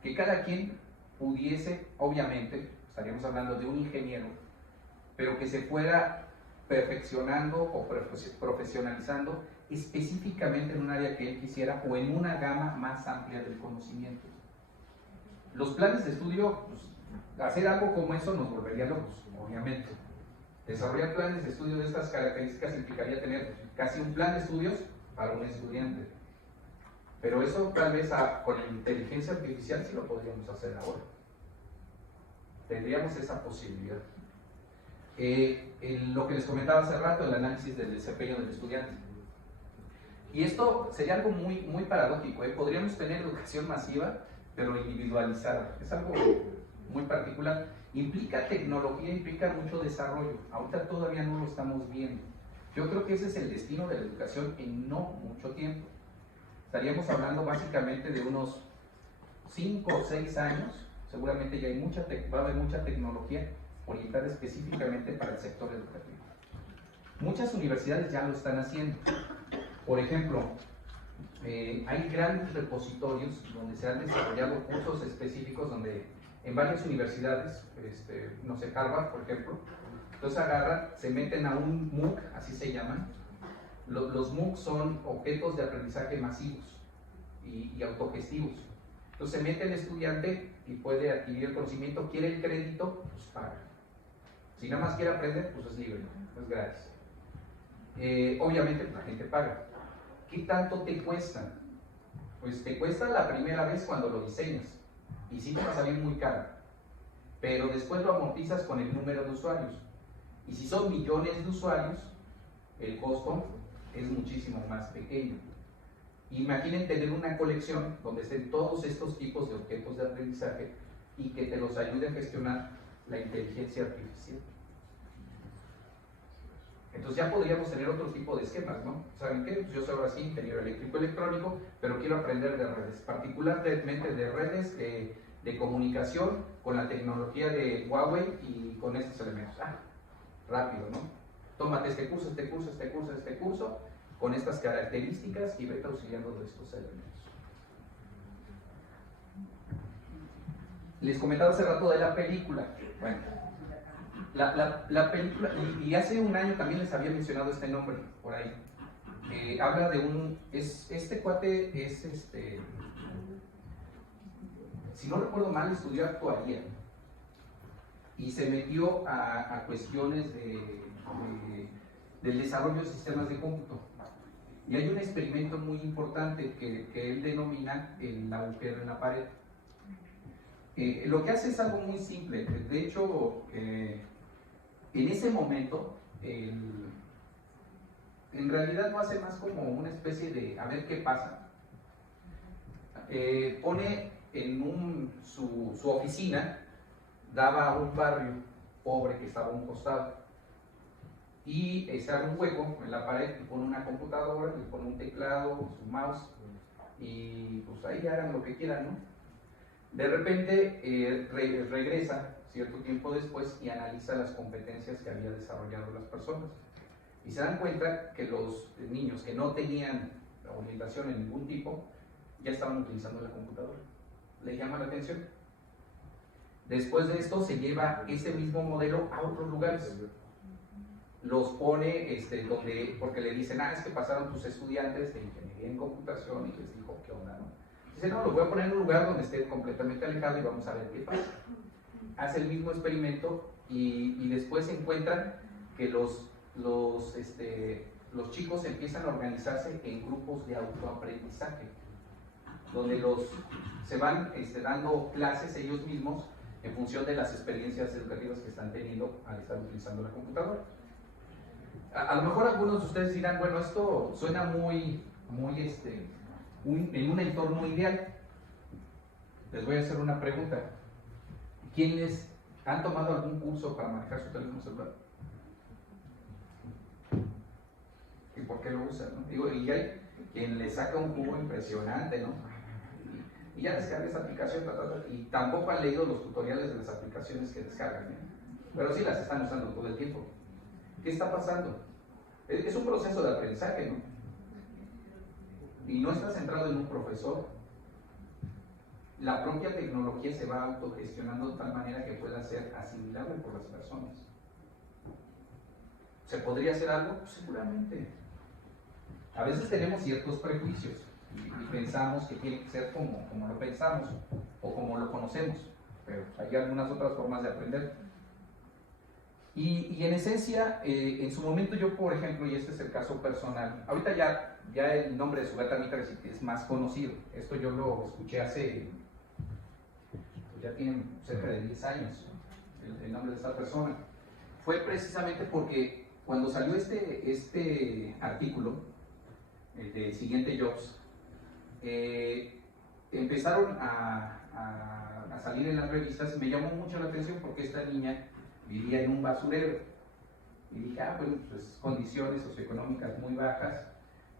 Que cada quien pudiese, obviamente, estaríamos hablando de un ingeniero, pero que se fuera perfeccionando o profesionalizando específicamente en un área que él quisiera o en una gama más amplia del conocimiento. Los planes de estudio, pues, hacer algo como eso nos volvería locos, obviamente. Desarrollar planes de estudio de estas características implicaría tener casi un plan de estudios para un estudiante. Pero eso tal vez con la inteligencia artificial sí lo podríamos hacer ahora. Tendríamos esa posibilidad. Lo que les comentaba hace rato, el análisis del desempeño del estudiante. Y esto sería algo muy, muy paradójico. Podríamos tener educación masiva, pero individualizada. Es algo muy particular. Implica tecnología, implica mucho desarrollo. Ahorita todavía no lo estamos viendo. Yo creo que ese es el destino de la educación en no mucho tiempo. Estaríamos hablando básicamente de unos 5 o 6 años. Seguramente ya va a haber mucha tecnología orientada específicamente para el sector educativo. Muchas universidades ya lo están haciendo. Por ejemplo, hay grandes repositorios donde se han desarrollado cursos específicos donde en varias universidades, no sé, Harvard, por ejemplo, entonces agarran, se meten a un MOOC, así se llaman. Los MOOC son objetos de aprendizaje masivos y autogestivos. Entonces se mete el estudiante y puede adquirir el conocimiento, quiere el crédito, pues paga. Si nada más quiere aprender, pues es libre, es gratis. Obviamente la gente paga. ¿Qué tanto te cuesta? Pues te cuesta la primera vez cuando lo diseñas y sí te va a salir muy caro, pero después lo amortizas con el número de usuarios. Y si son millones de usuarios, el costo es muchísimo más pequeño. Imaginen tener una colección donde estén todos estos tipos de objetos de aprendizaje y que te los ayude a gestionar la inteligencia artificial. Entonces ya podríamos tener otro tipo de esquemas, ¿no? ¿Saben qué? Pues yo soy ahora sí ingeniero eléctrico electrónico, pero quiero aprender de redes, particularmente de redes de comunicación con la tecnología de Huawei y con estos elementos. Rápido, ¿no? Tómate este curso, con estas características y vete auxiliando de estos elementos. Les comentaba hace rato de la película. Bueno, la película, y hace un año también les había mencionado este nombre por ahí. Habla de este cuate es si no recuerdo mal, estudió actuaría y se metió a cuestiones del desarrollo de sistemas de cómputo. Y hay un experimento muy importante que él denomina el agujero en la pared. Lo que hace es algo muy simple. De hecho, en ese momento, en realidad lo hace más como una especie de a ver qué pasa. Pone en su oficina, daba a un barrio pobre que estaba a un costado. Y se abre un hueco en la pared y pone una computadora, le pone un teclado, su mouse, y pues ahí hagan lo que quieran, ¿no? De repente regresa cierto tiempo después y analiza las competencias que había desarrollado las personas. Y se dan cuenta que los niños que no tenían orientación en ningún tipo ya estaban utilizando la computadora. Le llama la atención. Después de esto se lleva ese mismo modelo a otros lugares. Los pone porque le dicen, es que pasaron tus estudiantes de ingeniería en computación, y les dijo, ¿qué onda? ¿No? Dice, no, lo voy a poner en un lugar donde esté completamente alejado y vamos a ver qué pasa. Hace el mismo experimento y después se encuentran que los chicos empiezan a organizarse en grupos de autoaprendizaje, donde se van dando clases ellos mismos en función de las experiencias educativas que están teniendo al estar utilizando la computadora. A lo mejor algunos de ustedes dirán, bueno, esto suena en un entorno ideal. Les voy a hacer una pregunta. ¿Quiénes han tomado algún curso para manejar su teléfono celular? ¿Y por qué lo usan? ¿No? Digo, y hay quien le saca un jugo impresionante, ¿no? Y ya descarga esa aplicación, y tampoco han leído los tutoriales de las aplicaciones que descargan, ¿eh? Pero sí las están usando todo el tiempo. ¿Qué está pasando? Es un proceso de aprendizaje, ¿no? Y no está centrado en un profesor. La propia tecnología se va autogestionando de tal manera que pueda ser asimilable por las personas. ¿Se podría hacer algo? Pues seguramente. A veces tenemos ciertos prejuicios y pensamos que tiene que ser como lo pensamos o como lo conocemos, pero hay algunas otras formas de aprender. Y en esencia, en su momento yo, por ejemplo, y este es el caso personal, ahorita ya el nombre de Sugata Mitra es más conocido. Esto yo lo escuché ya tiene cerca de 10 años, el nombre de esta persona. Fue precisamente porque cuando salió este artículo, el de Siguiente Jobs, empezaron a salir en las revistas. Me llamó mucho la atención porque esta niña vivía en un basurero. Y dije, bueno, pues condiciones socioeconómicas muy bajas,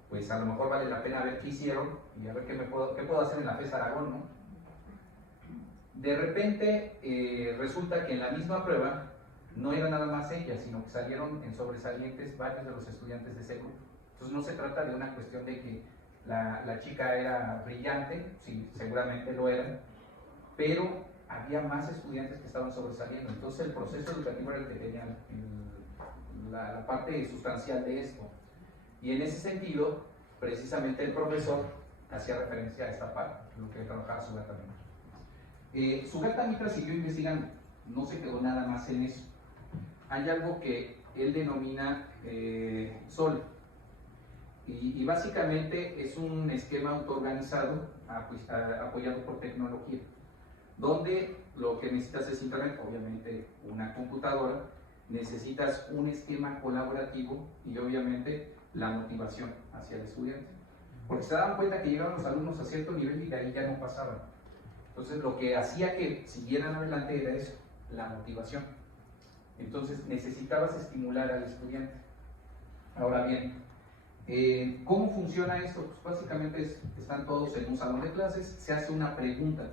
pues a lo mejor vale la pena ver qué hicieron y a ver qué puedo hacer en la FES Aragón, ¿no? De repente resulta que en la misma prueba no era nada más ella, sino que salieron en sobresalientes varios de los estudiantes de ese grupo. Entonces no se trata de una cuestión de que la chica era brillante, sí, seguramente lo eran, pero había más estudiantes que estaban sobresaliendo. Entonces el proceso educativo era el que tenía la parte sustancial de esto. Y en ese sentido, precisamente el profesor hacía referencia a esta parte, lo que trabajaba Sugata Mitra. Sugata Mitra siguió investigando, no se quedó nada más en eso. Hay algo que él denomina SOL, y básicamente es un esquema autoorganizado apoyado por tecnología, donde lo que necesitas es internet, obviamente una computadora, necesitas un esquema colaborativo y obviamente la motivación hacia el estudiante, porque se daban cuenta que llegaban los alumnos a cierto nivel y de ahí ya no pasaban. Entonces lo que hacía que siguieran adelante era eso, la motivación. Entonces necesitabas estimular al estudiante. Ahora bien, ¿cómo funciona esto? Pues básicamente están todos en un salón de clases, se hace una pregunta,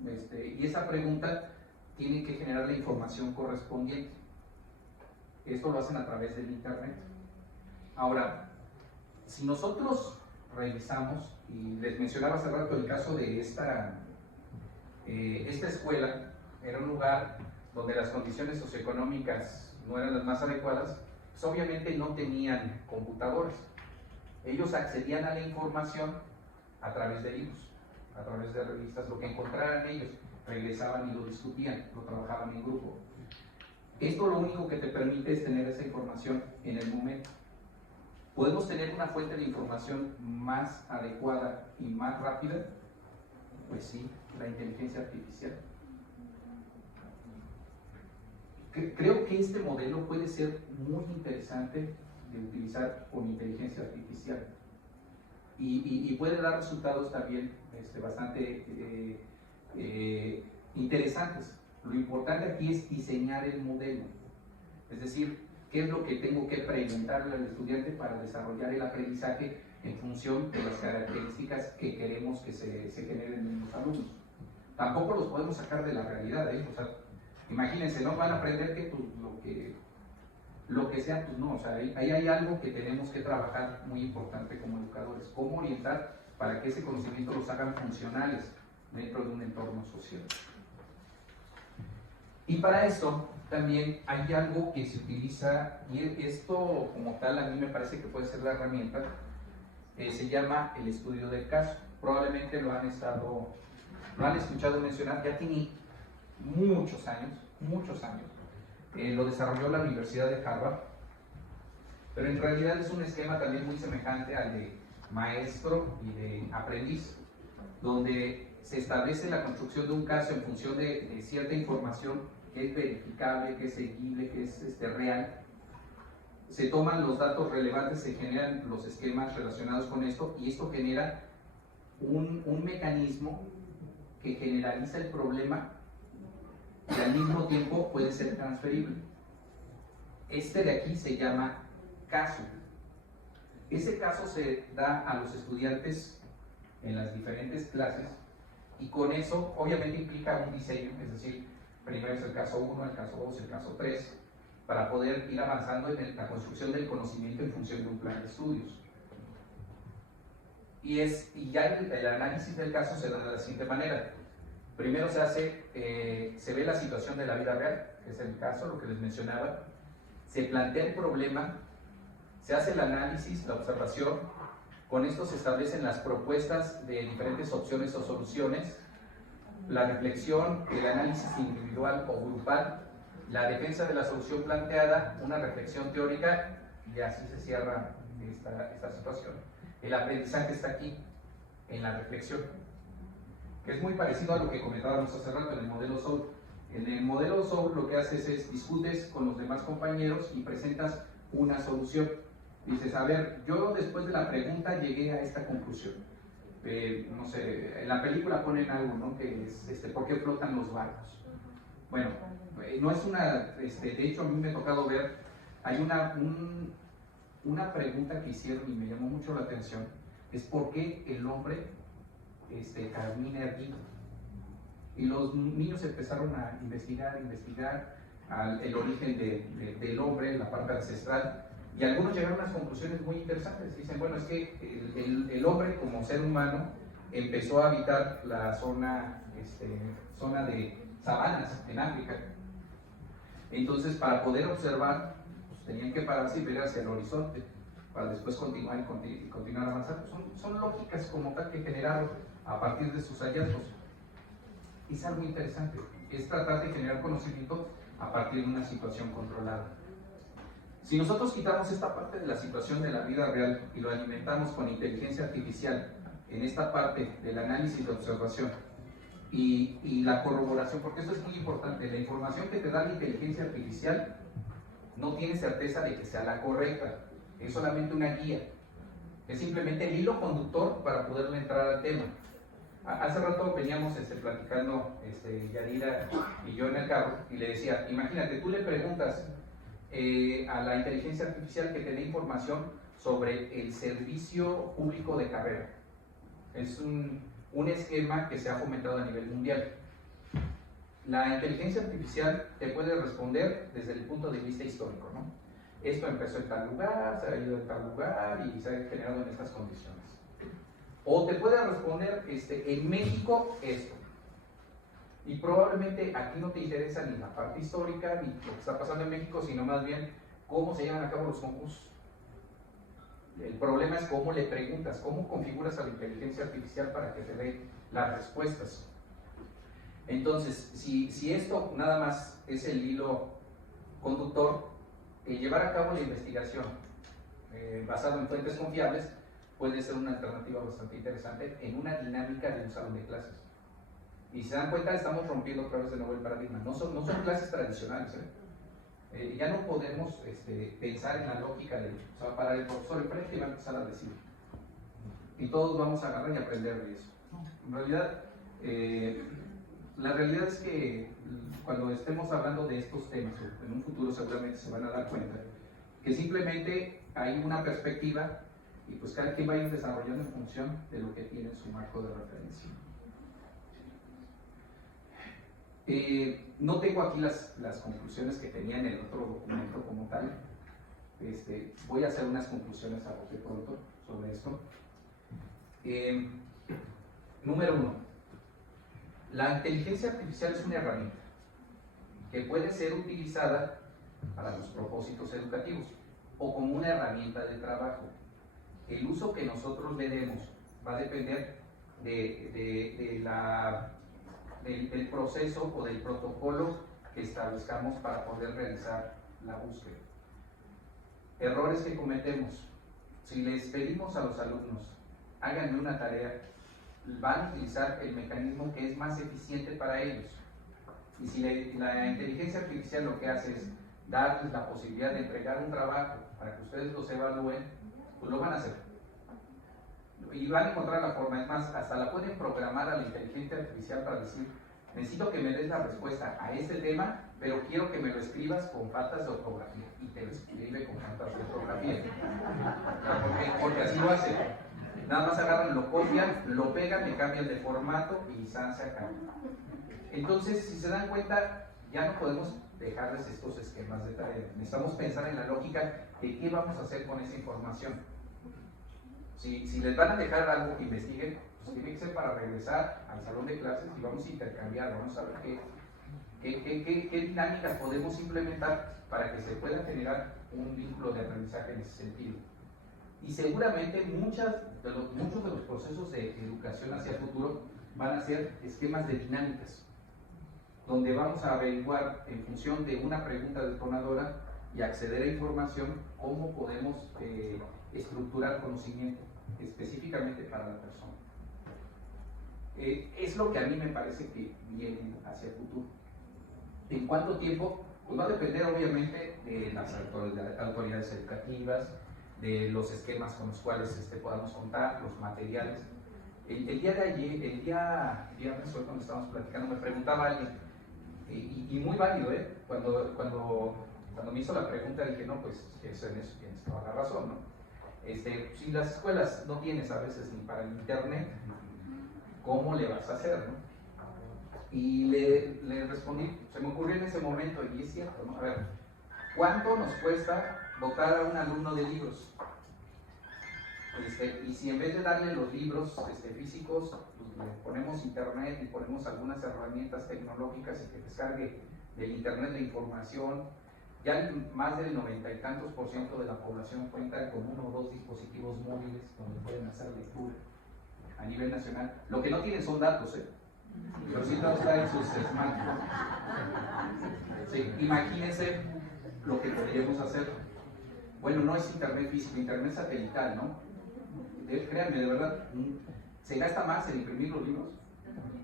y esa pregunta tiene que generar la información correspondiente. Esto lo hacen a través del internet. Ahora, si nosotros revisamos, y les mencionaba hace rato el caso de esta escuela, era un lugar donde las condiciones socioeconómicas no eran las más adecuadas, pues obviamente no tenían computadores. Ellos accedían a la información a través de libros, a través de revistas, lo que encontraran ellos, regresaban y lo discutían, lo trabajaban en grupo. Esto lo único que te permite es tener esa información en el momento. ¿Podemos tener una fuente de información más adecuada y más rápida? Pues sí, la inteligencia artificial. Creo que este modelo puede ser muy interesante de utilizar con inteligencia artificial y puede dar resultados también bastante interesantes. Lo importante aquí es diseñar el modelo, es decir, qué es lo que tengo que preguntarle al estudiante para desarrollar el aprendizaje en función de las características que queremos que se generen en los alumnos. tampoco los podemos sacar de la realidad, ¿eh? O sea, imagínense, no van a aprender que pues, lo que sea, pues no, o sea, ahí hay algo que tenemos que trabajar muy importante como educadores, cómo orientar para que ese conocimiento los hagan funcionales dentro de un entorno social. Y para esto también hay algo que se utiliza, y esto como tal a mí me parece que puede ser la herramienta, se llama el estudio del caso. Probablemente lo han escuchado mencionar, ya tiene muchos años, lo desarrolló la Universidad de Harvard, pero en realidad es un esquema también muy semejante al de maestro y de aprendiz, donde se establece la construcción de un caso en función de cierta información que es verificable, que es seguible, que es real. Se toman los datos relevantes, se generan los esquemas relacionados con esto, y esto genera un mecanismo que generaliza el problema y al mismo tiempo puede ser transferible. Este de aquí se llama caso. Ese caso se da a los estudiantes en las diferentes clases, y con eso obviamente implica un diseño, es decir, primero es el caso 1, el caso 2, el caso 3, para poder ir avanzando en la construcción del conocimiento en función de un plan de estudios. Y ya el análisis del caso se da de la siguiente manera. Primero se ve la situación de la vida real, que es el caso, lo que les mencionaba, se plantea el problema, se hace el análisis, la observación, con esto se establecen las propuestas de diferentes opciones o soluciones, la reflexión, el análisis individual o grupal, la defensa de la solución planteada, una reflexión teórica, y así se cierra esta situación. El aprendizaje está aquí, en la reflexión, que es muy parecido a lo que comentábamos hace rato en el modelo SOUL. En el modelo SOUL lo que haces es discutes con los demás compañeros y presentas una solución. Dices, a ver, yo después de la pregunta llegué a esta conclusión. No sé, en la película ponen algo, ¿no? Que es, ¿por qué flotan los barcos? Bueno, no es de hecho a mí me ha tocado ver, hay una pregunta que hicieron y me llamó mucho la atención, es ¿por qué el hombre camina erguido? Y los niños empezaron a investigar el origen del hombre, la parte ancestral, y algunos llegaron a unas conclusiones muy interesantes. Dicen, bueno, es que el hombre como ser humano empezó a habitar la zona de sabanas en África. Entonces, para poder observar, pues, tenían que pararse y ver hacia el horizonte para después continuar y continuar avanzando. Son lógicas como tal que generaron a partir de sus hallazgos. Es algo interesante, es tratar de generar conocimiento a partir de una situación controlada. Si nosotros quitamos esta parte de la situación de la vida real y lo alimentamos con inteligencia artificial en esta parte del análisis de observación y la corroboración, porque eso es muy importante, la información que te da la inteligencia artificial no tiene certeza de que sea la correcta, es solamente una guía, es simplemente el hilo conductor para poderle entrar al tema. Hace rato veníamos platicando Yadira y yo en el carro y le decía, imagínate, tú le preguntas a la inteligencia artificial que te dé información sobre el servicio público de carrera. Es un esquema que se ha fomentado a nivel mundial. La inteligencia artificial te puede responder desde el punto de vista histórico, ¿no? Esto empezó en tal lugar, se ha ido en tal lugar y se ha generado en estas condiciones. O te puede responder, en México esto. Y probablemente aquí no te interesa ni la parte histórica ni lo que está pasando en México, sino más bien cómo se llevan a cabo los concursos. El problema es cómo le preguntas, cómo configuras a la inteligencia artificial para que te dé las respuestas. Entonces, si esto nada más es el hilo conductor, llevar a cabo la investigación basado en fuentes confiables puede ser una alternativa bastante interesante en una dinámica de un salón de clases. Y si se dan cuenta, estamos rompiendo otra vez de nuevo el paradigma. No son clases tradicionales. Ya no podemos pensar en la lógica de, o sea, parar el profesor enfrente y va a empezar a decir. Y todos vamos a agarrar y aprender de eso. En realidad, la realidad es que cuando estemos hablando de estos temas, en un futuro seguramente se van a dar cuenta, que simplemente hay una perspectiva y pues cada quien va a ir desarrollando en función de lo que tiene en su marco de referencia. No tengo aquí las conclusiones que tenía en el otro documento como tal. Voy a hacer unas conclusiones a bote pronto sobre esto. Número 1. La inteligencia artificial es una herramienta que puede ser utilizada para los propósitos educativos o como una herramienta de trabajo. El uso que nosotros le demos va a depender del proceso o del protocolo que establezcamos para poder realizar la búsqueda. Errores que cometemos. Si les pedimos a los alumnos, háganme una tarea, van a utilizar el mecanismo que es más eficiente para ellos. Y si la inteligencia artificial lo que hace es darles la posibilidad de entregar un trabajo para que ustedes los evalúen, pues lo van a hacer. Y van a encontrar la forma, es más, hasta la pueden programar a la inteligencia artificial para decir, necesito que me des la respuesta a este tema, pero quiero que me lo escribas con faltas de ortografía. Y te lo escribe con faltas de ortografía. Porque así lo hace. Nada más agarran, lo copian, lo pegan, le cambian de formato y se acaba. Entonces, si se dan cuenta, ya no podemos dejarles estos esquemas de tarea. Necesitamos pensar en la lógica de qué vamos a hacer con esa información. Si les van a dejar algo que investiguen, pues tiene que ser para regresar al salón de clases y vamos a intercambiar, vamos a ver qué dinámicas podemos implementar para que se pueda generar un vínculo de aprendizaje en ese sentido. Y seguramente muchos de los procesos de educación hacia el futuro van a ser esquemas de dinámicas, donde vamos a averiguar en función de una pregunta detonadora y acceder a información cómo podemos estructurar conocimiento específicamente para la persona. Es lo que a mí me parece que viene hacia el futuro. ¿En cuánto tiempo? Pues va a depender obviamente de las autoridades educativas, de los esquemas con los cuales podamos contar, los materiales. El día de ayer, el día viernes, hoy cuando estábamos platicando, me preguntaba alguien, y muy válido, cuando me hizo la pregunta dije, no, pues eso en eso tienes toda la razón, ¿no? Si las escuelas no tienes a veces ni para el internet, ¿cómo le vas a hacer, no? Y le respondí, se me ocurrió en ese momento, y es cierto, ¿no? A ver, ¿cuánto nos cuesta dotar a un alumno de libros? Y si en vez de darle los libros físicos, pues le ponemos internet y ponemos algunas herramientas tecnológicas y que descargue del internet la información, ya más del 90 y tantos % de la población cuenta con 1 o 2 dispositivos móviles donde pueden hacer lectura a nivel nacional. Lo que no tienen son datos, pero sí todo está en sus smartphones. Sí, imagínense lo que podríamos hacer. Bueno, no es internet físico, internet satelital, ¿no? Créanme, de verdad, se gasta más en imprimir los libros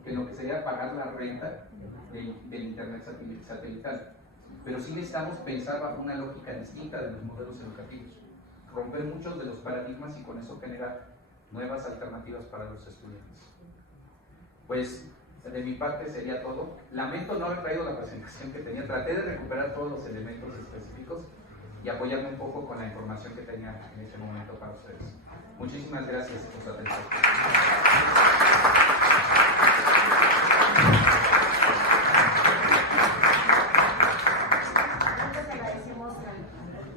que lo que sería pagar la renta del internet satelital. Pero sí necesitamos pensar bajo una lógica distinta de los modelos educativos, romper muchos de los paradigmas y con eso generar nuevas alternativas para los estudiantes. Pues de mi parte sería todo. Lamento no haber traído la presentación que tenía, traté de recuperar todos los elementos específicos y apoyarme un poco con la información que tenía en ese momento para ustedes. Muchísimas gracias por su atención.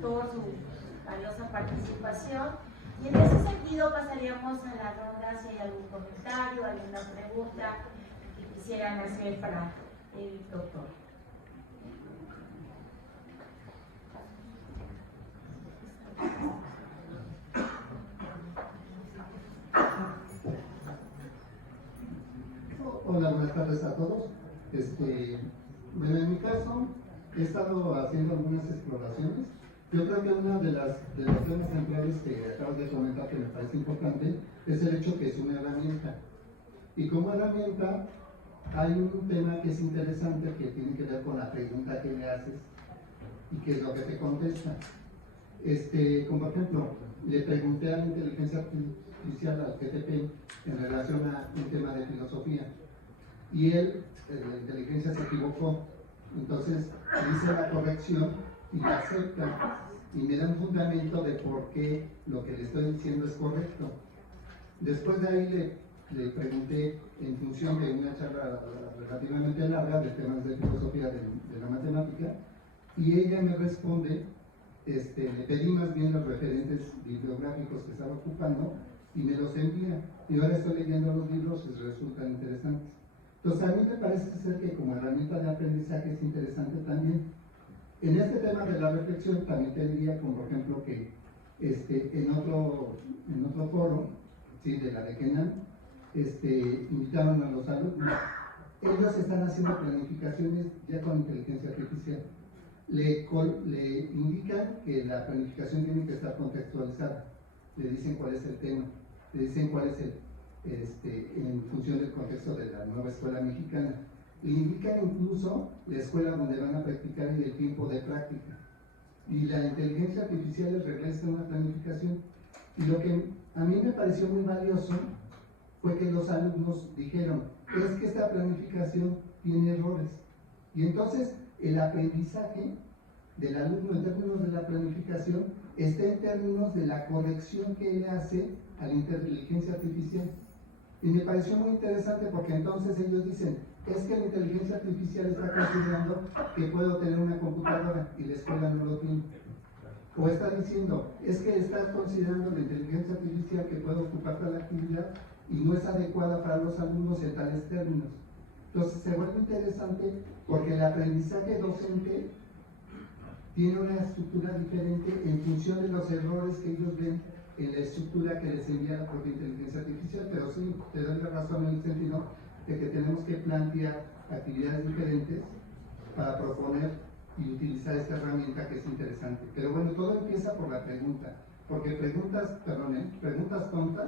Por su valiosa participación, y en ese sentido pasaríamos a la ronda si hay algún comentario, alguna pregunta que quisieran hacer para el doctor. Hola, buenas tardes a todos. Bueno, en mi caso he estado haciendo algunas exploraciones. Yo creo que una de los temas centrales que acabas de comentar que me parece importante es el hecho que es una herramienta. Y como herramienta hay un tema que es interesante que tiene que ver con la pregunta que le haces y qué es lo que te contesta. Como por ejemplo, le pregunté a la inteligencia artificial, al GTP, en relación a un tema de filosofía. Y la inteligencia se equivocó. Entonces hice la corrección y la acepta y me da un fundamento de por qué lo que le estoy diciendo es correcto. Después de ahí le pregunté en función de una charla relativamente larga de temas de filosofía de la matemática, y ella me responde, le pedí más bien los referentes bibliográficos que estaba ocupando y me los envía, y ahora estoy leyendo los libros y resultan interesantes. Entonces a mí me parece ser que como herramienta de aprendizaje es interesante también. En este tema de la reflexión también te diría, como por ejemplo, que en otro foro, ¿sí?, de la de Kenan, invitaron a los alumnos. Ellos están haciendo planificaciones ya con inteligencia artificial. Le indican que la planificación tiene que estar contextualizada. Le dicen cuál es el tema, le dicen cuál es en función del contexto de la nueva escuela mexicana. Le indican incluso la escuela donde van a practicar y el tiempo de práctica. Y la inteligencia artificial les regresa una planificación. Y lo que a mí me pareció muy valioso fue que los alumnos dijeron, es que esta planificación tiene errores. Y entonces el aprendizaje del alumno en términos de la planificación está en términos de la corrección que él hace a la inteligencia artificial. Y me pareció muy interesante porque entonces ellos dicen, es que la inteligencia artificial está considerando que puedo tener una computadora y la escuela no lo tiene. O está diciendo, es que estás considerando la inteligencia artificial que puede ocupar tal actividad y no es adecuada para los alumnos en tales términos. Entonces se vuelve interesante porque el aprendizaje docente tiene una estructura diferente en función de los errores que ellos ven en la estructura que les envía la propia inteligencia artificial, pero sí, te doy la razón en el sentido de que tenemos que plantear actividades diferentes para proponer y utilizar esta herramienta que es interesante. Pero bueno, todo empieza por la pregunta, porque preguntas tontas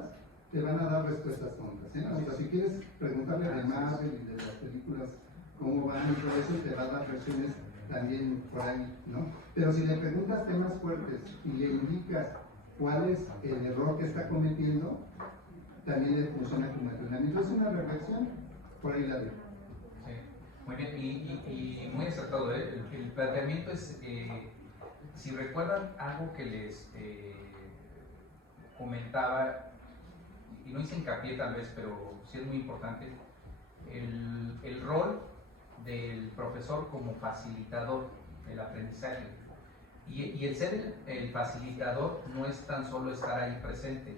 te van a dar respuestas tontas, ¿eh? O sea, si quieres preguntarle de Marvel y de las películas cómo van y todo eso, te va a dar versiones también por ahí, ¿no? Pero si le preguntas temas fuertes y le indicas cuál es el error que está cometiendo, también le funciona como entrenamiento. Es una reflexión, por ahí la dejo. Sí, muy bien, y muy acertado, ¿eh? El planteamiento es, si recuerdan algo que les comentaba, y no hice hincapié tal vez, pero sí es muy importante, el rol del profesor como facilitador del aprendizaje. Y el ser el facilitador no es tan solo estar ahí presente,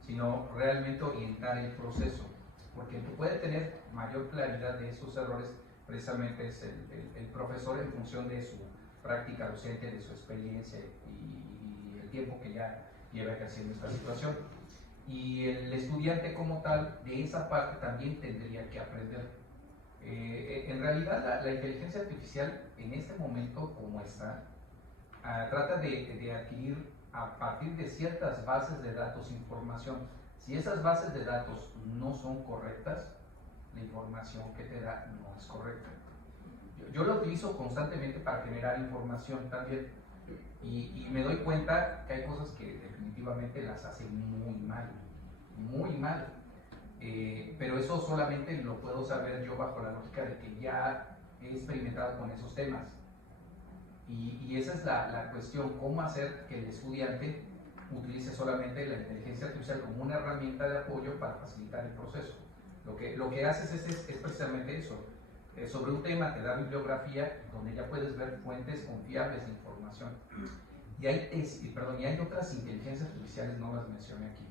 sino realmente orientar el proceso, porque el que puede tener mayor claridad de esos errores precisamente es el profesor en función de su práctica docente, de su experiencia y el tiempo que ya lleva ejerciendo esta situación. Y el estudiante como tal, de esa parte también tendría que aprender. En realidad la inteligencia artificial en este momento como está, trata de adquirir a partir de ciertas bases de datos información. Si esas bases de datos no son correctas, la información que te da no es correcta. Yo la utilizo constantemente para generar información también y me doy cuenta que hay cosas que definitivamente las hace muy mal, muy mal. Pero eso solamente lo puedo saber yo bajo la lógica de que ya he experimentado con esos temas. Y esa es la cuestión, cómo hacer que el estudiante utilice solamente la inteligencia artificial como una herramienta de apoyo para facilitar el proceso. Lo que haces es precisamente eso. Sobre un tema te da bibliografía donde ya puedes ver fuentes confiables de información. Y hay otras inteligencias artificiales, no las mencioné aquí.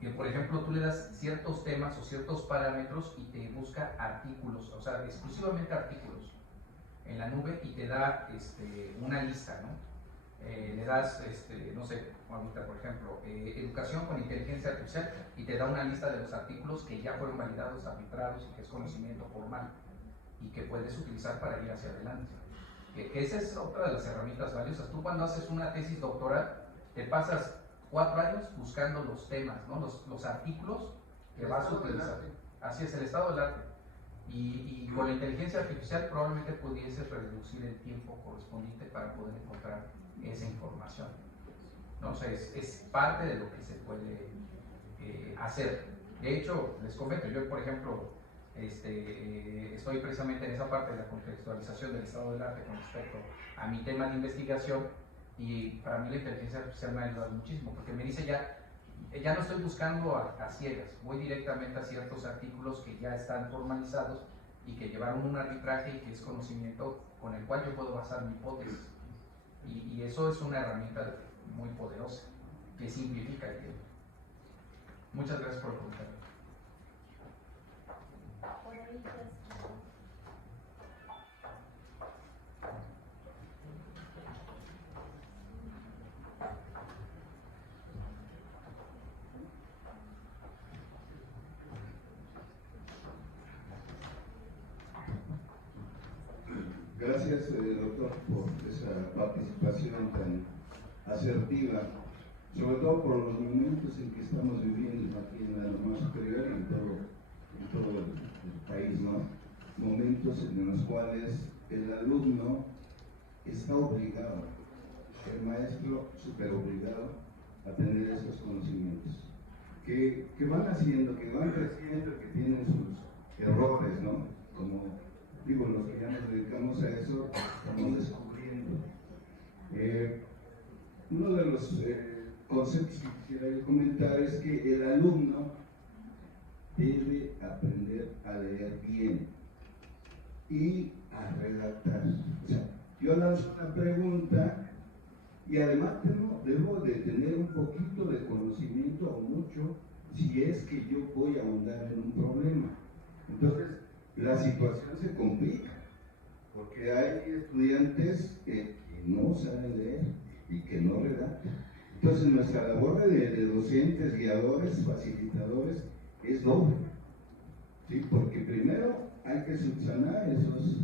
Que por ejemplo tú le das ciertos temas o ciertos parámetros y te busca artículos, o sea, exclusivamente artículos en la nube y te da una lista, ¿no? Le das, no sé, ahorita por ejemplo, educación con inteligencia artificial y te da una lista de los artículos que ya fueron validados, arbitrados y que es conocimiento formal y que puedes utilizar para ir hacia adelante. Que esa es otra de las herramientas valiosas. Tú cuando haces una tesis doctoral te pasas 4 años buscando los temas, ¿no? los artículos que vas a utilizar. Así es, el estado del arte. Y con la inteligencia artificial probablemente pudieses reducir el tiempo correspondiente para poder encontrar esa información. ¿No? O sea, es parte de lo que se puede hacer. De hecho, les comento, yo por ejemplo estoy precisamente en esa parte de la contextualización del estado del arte con respecto a mi tema de investigación y para mí la inteligencia artificial me ha ayudado muchísimo porque me dice ya ya no estoy buscando a ciegas, voy directamente a ciertos artículos que ya están formalizados y que llevaron un arbitraje y que es conocimiento con el cual yo puedo basar mi hipótesis. Y eso es una herramienta muy poderosa que simplifica el tema. Muchas gracias por el comentario. Gracias, doctor, por esa participación tan asertiva, sobre todo por los momentos en que estamos viviendo aquí en la normal superior y en todo el país, ¿no? Momentos en los cuales el alumno está obligado, el maestro súper obligado a tener esos conocimientos, que van haciendo, que van creciendo, que tienen sus errores, ¿no? Como digo, los que ya nos dedicamos a eso, estamos descubriendo. Uno de los conceptos que quisiera comentar es que el alumno debe aprender a leer bien y a redactar. O sea, yo lanzo una pregunta y además debo de tener un poquito de conocimiento o mucho si es que yo voy a ahondar en un problema. Entonces, la situación se complica, porque hay estudiantes que no saben leer y que no redactan. Entonces nuestra labor de docentes, guiadores, facilitadores es doble, ¿sí? Porque primero hay que subsanar esos,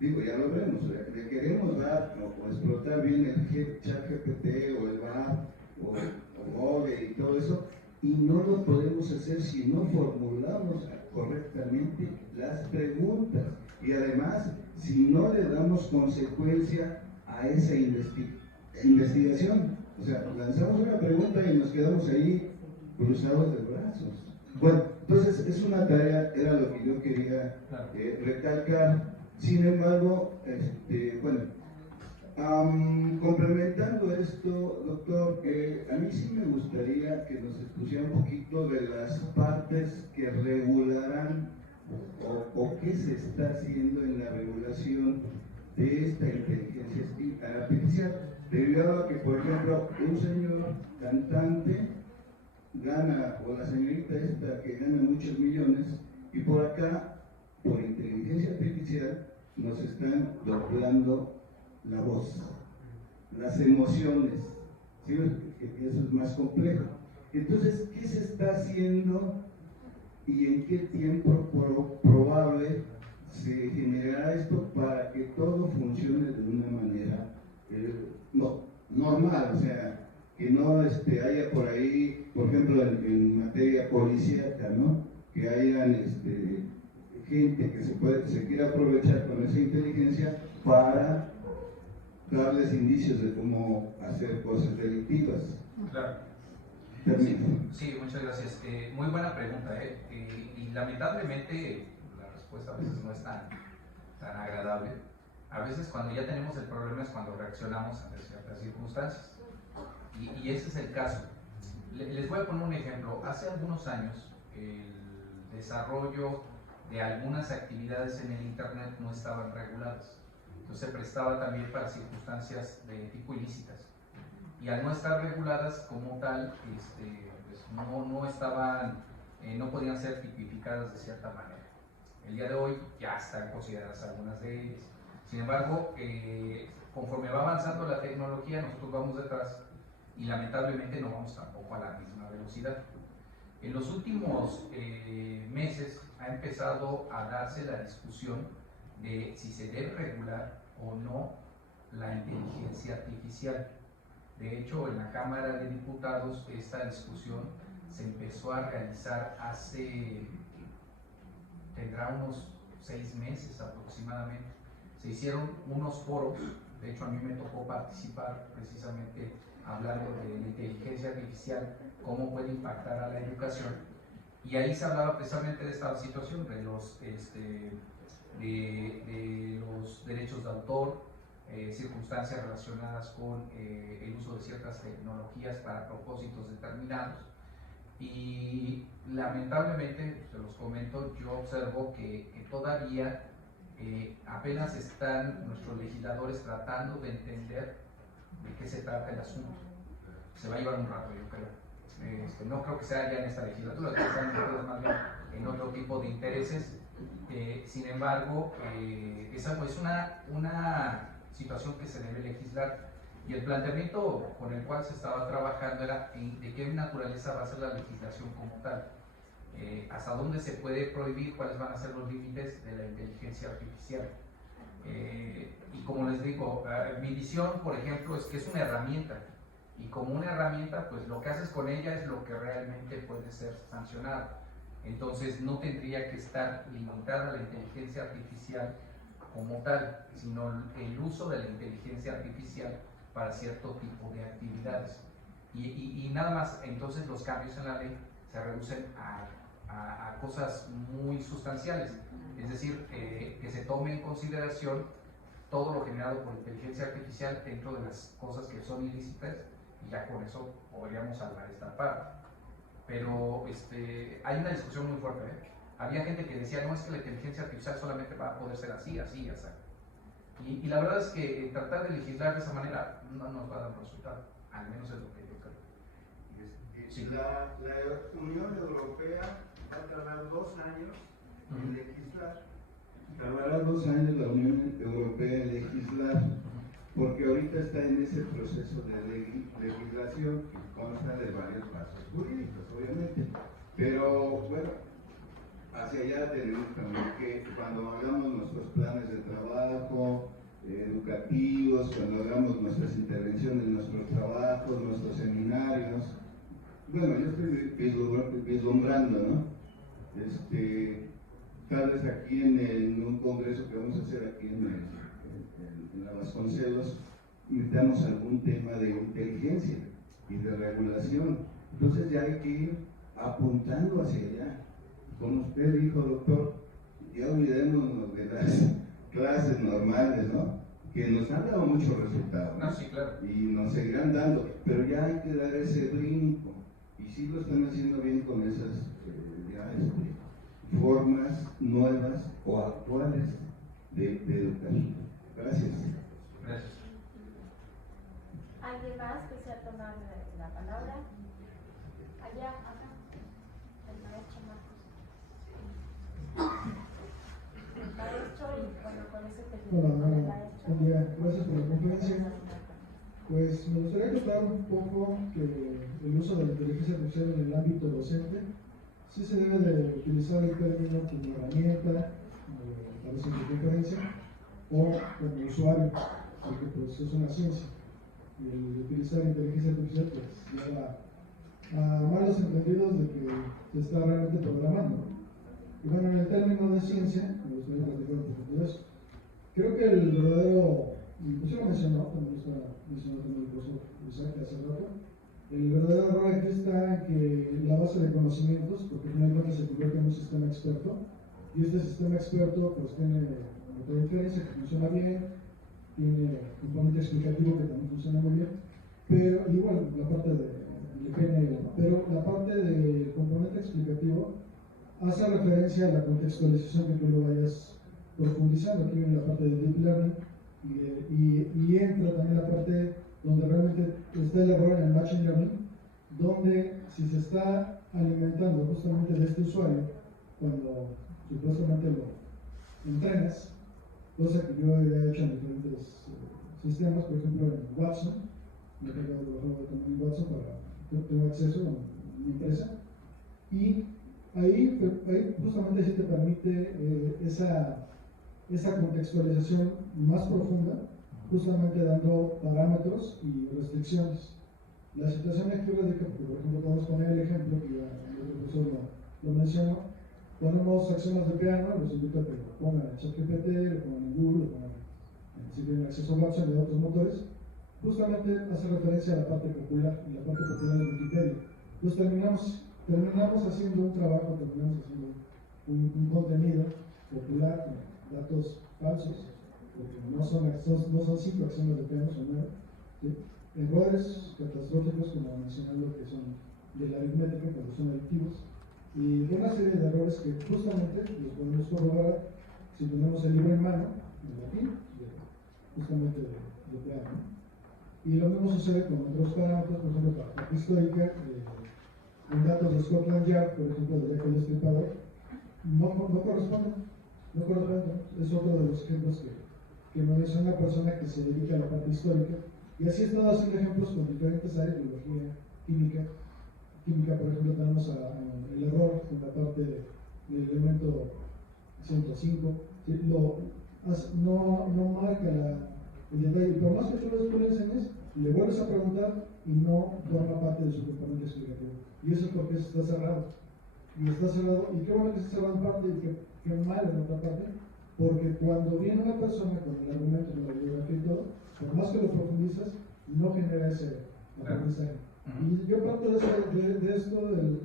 digo, ya lo vemos, le queremos dar o explotar bien el ChatGPT o el BAR o Google y todo eso, y no lo podemos hacer si no formulamos correctamente las preguntas y además si no le damos consecuencia a esa investigación. O sea, lanzamos una pregunta y nos quedamos ahí cruzados de brazos. Bueno, entonces es una tarea, era lo que yo quería recalcar. Sin embargo, complementando esto, doctor, a mí sí me gustaría que nos expusiera un poquito de las partes que regularán o qué se está haciendo en la regulación de esta inteligencia artificial, debido a que, por ejemplo, un señor cantante gana, o la señorita esta que gana muchos millones, y por acá, por inteligencia artificial, nos están doblando la voz, las emociones, ¿sí? Que eso es más complejo. Entonces, ¿qué se está haciendo y en qué tiempo probable se generará esto para que todo funcione de una manera normal? O sea, que no haya por ahí, por ejemplo, en materia policíaca, ¿no? Que hayan gente que se quiera aprovechar con esa inteligencia para darles indicios de cómo hacer cosas delictivas. Claro. Sí, muchas gracias. Muy buena pregunta, y lamentablemente la respuesta a veces no es tan agradable. A veces cuando ya tenemos el problema es cuando reaccionamos ante ciertas circunstancias. Y ese es el caso. Les voy a poner un ejemplo. Hace algunos años el desarrollo de algunas actividades en el Internet no estaban reguladas. Entonces se prestaba también para circunstancias de tipo ilícitas. Y al no estar reguladas como tal, pues no estaban, no podían ser tipificadas de cierta manera. El día de hoy ya están consideradas algunas de ellas. Sin embargo, conforme va avanzando la tecnología, nosotros vamos detrás y lamentablemente no vamos tampoco a la misma velocidad. En los últimos meses ha empezado a darse la discusión de si se debe regular o no la inteligencia artificial. De hecho, en la Cámara de Diputados esta discusión se empezó a realizar tendrá unos 6 meses aproximadamente. Se hicieron unos foros, de hecho a mí me tocó participar precisamente hablando de la inteligencia artificial, cómo puede impactar a la educación, y ahí se hablaba precisamente de esta situación, de los derechos de autor, circunstancias relacionadas con el uso de ciertas tecnologías para propósitos determinados, Y lamentablemente, se los comento, yo observo que todavía apenas están nuestros legisladores tratando de entender de qué se trata el asunto. Se va a llevar un rato, yo creo. No creo que sea ya en esta legislatura, que sean ustedes más bien en otro tipo de intereses. Sin embargo, esa es una situación que se debe legislar. Y el planteamiento con el cual se estaba trabajando era de qué naturaleza va a ser la legislación como tal. Hasta dónde se puede prohibir, cuáles van a ser los límites de la inteligencia artificial. Y como les digo, mi visión, por ejemplo, es que es una herramienta. Y como una herramienta, pues lo que haces con ella es lo que realmente puede ser sancionado. Entonces no tendría que estar limitada la inteligencia artificial como tal, sino el uso de la inteligencia artificial para cierto tipo de actividades. Y nada más, entonces los cambios en la ley se reducen a cosas muy sustanciales, es decir, que se tome en consideración todo lo generado por inteligencia artificial dentro de las cosas que son ilícitas, y ya con eso podríamos salvar esta parte. Pero hay una discusión muy fuerte, Había gente que decía, no, es que la inteligencia artificial solamente va a poder ser así, así, así. Y la verdad es que tratar de legislar de esa manera no nos va a dar un resultado, al menos es lo que yo creo. Sí. La Unión Europea va a tardar 2 años en legislar. Tardará 2 años la Unión Europea en legislar, porque ahorita está en ese proceso de legislación que consta de varios pasos jurídicos, obviamente. Pero bueno, hacia allá tenemos también que cuando hagamos nuestros planes de trabajo educativos, cuando hagamos nuestras intervenciones, nuestros trabajos, nuestros seminarios, bueno, yo estoy vislumbrando, ¿no? Tal vez aquí en un congreso que vamos a hacer aquí en la Vasconcelos, metamos algún tema de inteligencia y de regulación. Entonces ya hay que ir apuntando hacia allá. Como usted dijo, doctor, ya olvidémonos de las clases normales, ¿no? Que nos han dado muchos resultados. No, sí, claro. Y nos seguirán dando, pero ya hay que dar ese brinco. Y sí lo están haciendo bien con esas formas nuevas o actuales de educar. Gracias. Gracias. ¿Alguien más que desea tomar la palabra? Allá, acá. El maestro Marcos. El maestro, y bueno, con ese Hola, el buen día. Gracias por la conferencia. Pues me gustaría contar un poco que el uso de la inteligencia artificial en el ámbito docente sí se debe de utilizar el término como herramienta, para su conferencia, o como usuario, porque pues es una ciencia. Y el utilizar inteligencia artificial pues lleva a malos entendidos de que se está realmente programando. Y bueno, en el término de ciencia, me gustaría platicar un poco de eso. Creo que el verdadero, y pues yo lo mencionó, también mencionó también el profesor Isaac hace rato, el verdadero error aquí está en que la base de conocimientos, porque finalmente se convierte en un sistema experto, y este sistema experto pues tiene otra diferencia que funciona bien, tiene componente explicativo que también funciona muy bien, pero igual la parte de PNL, pero la parte del componente explicativo hace referencia a la contextualización que tú lo vayas profundizando. Aquí viene la parte de Deep Learning y entra también la parte donde realmente está el error en el Machine Learning, donde si se está alimentando justamente de este usuario, cuando supuestamente lo entrenas, cosa que yo he hecho en diferentes sistemas, por ejemplo en Watson, me he pegado trabajando también en Watson para tener acceso a mi empresa, y ahí justamente sí te permite esa contextualización más profunda, justamente dando parámetros y restricciones. La situación aquí es de que, por ejemplo, podemos poner el ejemplo que ya el profesor lo mencionó. Ponemos acciones de piano, los invito a que lo pongan en ChatGPT, lo pongan en Google, lo pongan si tienen acceso a Watson y a otros motores. Justamente hace referencia a la parte popular, y la parte popular de Wikipedia. Entonces terminamos haciendo un trabajo, terminamos haciendo un contenido popular con datos falsos, porque no son 5 acciones de piano, son 9. ¿Sí? Errores catastróficos, como mencionando que son de la aritmética cuando son aditivos y de una serie de errores que justamente los podemos corroborar si tenemos el libro en mano, en latín, justamente de plano. Y lo mismo sucede con otros parámetros, por ejemplo, para la parte histórica, en datos de Scotland Yard, por ejemplo, de Jack el Destripador, no corresponden, no corresponden. Es otro de los ejemplos que me menciona una persona que se dedica a la parte histórica. Y así he estado haciendo ejemplos con diferentes áreas, biología, química. Química, por ejemplo, tenemos el error en la parte del elemento 105. ¿Sí? No marca el detalle. Por más que tú le enseñes, le vuelves a preguntar y no forma parte de su componente explicativo. Y eso es porque está cerrado. Y está cerrado, y qué bueno que está cerrado en parte y qué mal en otra parte, porque cuando viene una persona con el argumento de la bibliografía y todo, por más que lo profundizas, no genera ese aprendizaje. Y yo parto de esto,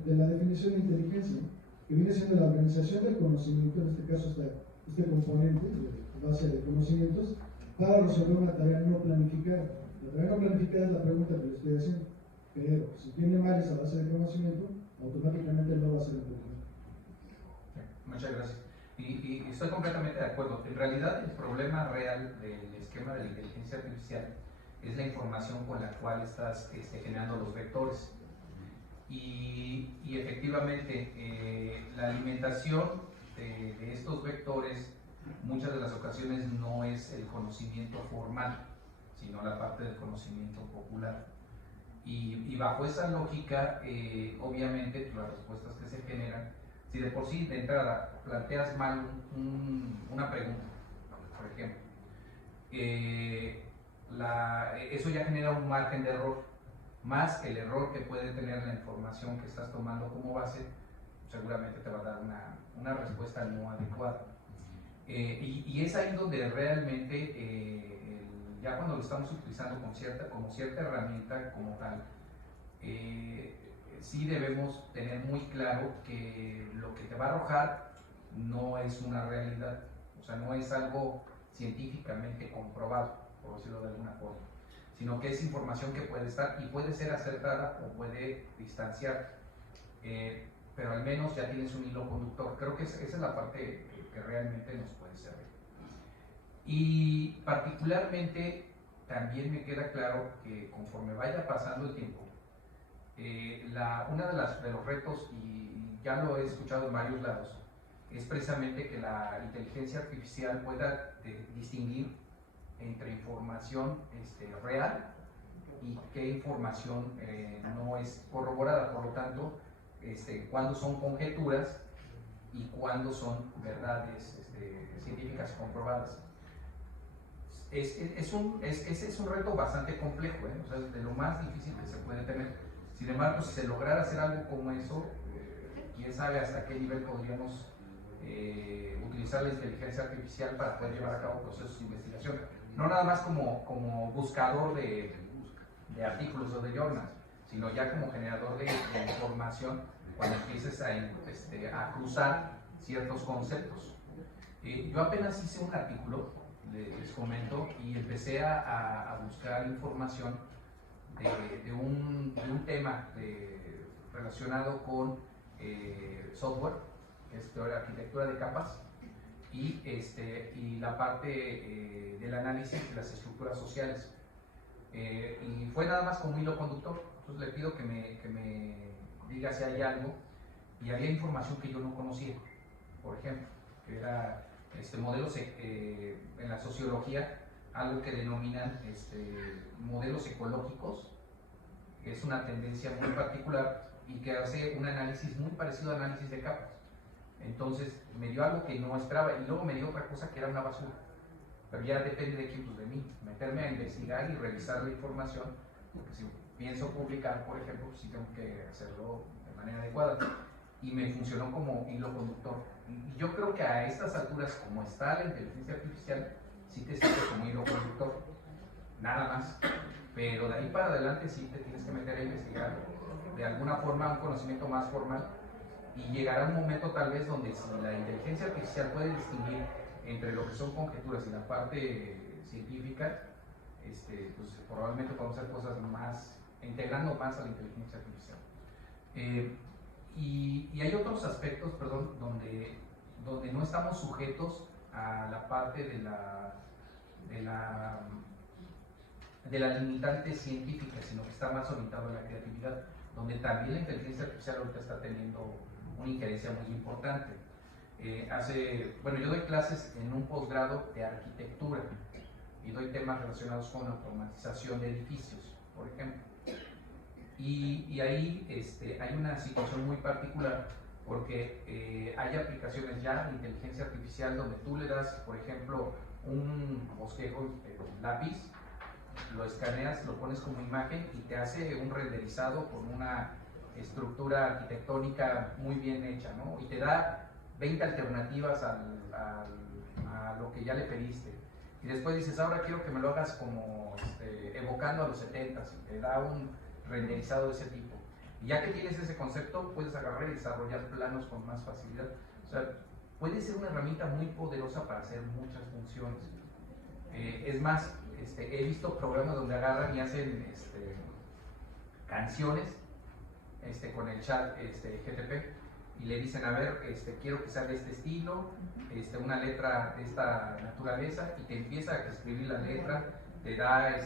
de la definición de inteligencia, que viene siendo la organización del conocimiento, en este caso este componente de base de conocimientos, para resolver una tarea no planificada. La tarea no planificada es la pregunta que le estoy haciendo, pero si tiene mal esa base de conocimiento, automáticamente no va a ser inteligente. Muchas gracias. Y estoy completamente de acuerdo. En realidad, el problema real del esquema de la inteligencia artificial es la información con la cual estás generando los vectores. Y efectivamente, la alimentación de estos vectores, muchas de las ocasiones no es el conocimiento formal, sino la parte del conocimiento popular. Y bajo esa lógica, obviamente, las respuestas que se generan, si de por sí de entrada planteas mal una pregunta, por ejemplo, eso ya genera un margen de error, más el error que puede tener la información que estás tomando como base, seguramente te va a dar una respuesta no adecuada. Y es ahí donde realmente, ya cuando lo estamos utilizando como cierta herramienta como tal, sí debemos tener muy claro que lo que te va a arrojar no es una realidad, o sea, no es algo científicamente comprobado, por decirlo de alguna forma, sino que es información que puede estar y puede ser acertada o puede distanciar, pero al menos ya tienes un hilo conductor. Creo que esa es la parte que realmente nos puede servir. Y particularmente también me queda claro que conforme vaya pasando el tiempo, uno de los retos, y ya lo he escuchado en varios lados, es precisamente que la inteligencia artificial pueda distinguir entre información real y qué información no es corroborada. Por lo tanto, cuándo son conjeturas y cuándo son verdades científicas comprobadas. Ese es un reto bastante complejo, o sea, de lo más difícil que se puede tener. Sin embargo, si se lograra hacer algo como eso, quién sabe hasta qué nivel podríamos utilizar la inteligencia artificial para poder llevar a cabo procesos de investigación. No nada más como buscador de artículos o de journals, sino ya como generador de información cuando empieces a cruzar ciertos conceptos. Yo apenas hice un artículo, les comento, y empecé a buscar información de un tema relacionado con software, que es arquitectura de capas, y la parte del análisis de las estructuras sociales. Y fue nada más como hilo conductor. Entonces le pido que me diga si hay algo, y había información que yo no conocía, por ejemplo, que era modelos en la sociología, algo que denominan modelos ecológicos, que es una tendencia muy particular y que hace un análisis muy parecido al análisis de capas. Entonces me dio algo que no esperaba, y luego me dio otra cosa que era una basura. Pero ya depende de quién, pues de mí, meterme a investigar y revisar la información, porque si pienso publicar, por ejemplo, pues sí tengo que hacerlo de manera adecuada. Y me funcionó como hilo conductor. Y yo creo que a estas alturas, como está la inteligencia artificial, sí te sirve como hilo conductor, nada más. Pero de ahí para adelante sí te tienes que meter a investigar de alguna forma un conocimiento más formal, y llegará un momento tal vez donde si la inteligencia artificial puede distinguir entre lo que son conjeturas y la parte científica, pues probablemente podamos hacer cosas más, integrando más a la inteligencia artificial. Y hay otros aspectos, perdón, donde no estamos sujetos a la parte de la limitante científica, sino que está más orientado a la creatividad, donde también la inteligencia artificial ahorita está teniendo una injerencia muy importante. Yo doy clases en un posgrado de arquitectura y doy temas relacionados con automatización de edificios, por ejemplo. Y ahí hay una situación muy particular porque hay aplicaciones ya de inteligencia artificial donde tú le das, por ejemplo, un bosquejo con lápiz, lo escaneas, lo pones como imagen y te hace un renderizado con una estructura arquitectónica muy bien hecha, ¿no? Y te da 20 alternativas a lo que ya le pediste. Y después dices, ahora quiero que me lo hagas como evocando a los 70s, y te da un renderizado de ese tipo. Y ya que tienes ese concepto, puedes agarrar y desarrollar planos con más facilidad. O sea, puede ser una herramienta muy poderosa para hacer muchas funciones. Es más, he visto programas donde agarran y hacen canciones con el chat GTP y le dicen, a ver, quiero que sea de este estilo, una letra de esta naturaleza, y te empieza a escribir la letra, te da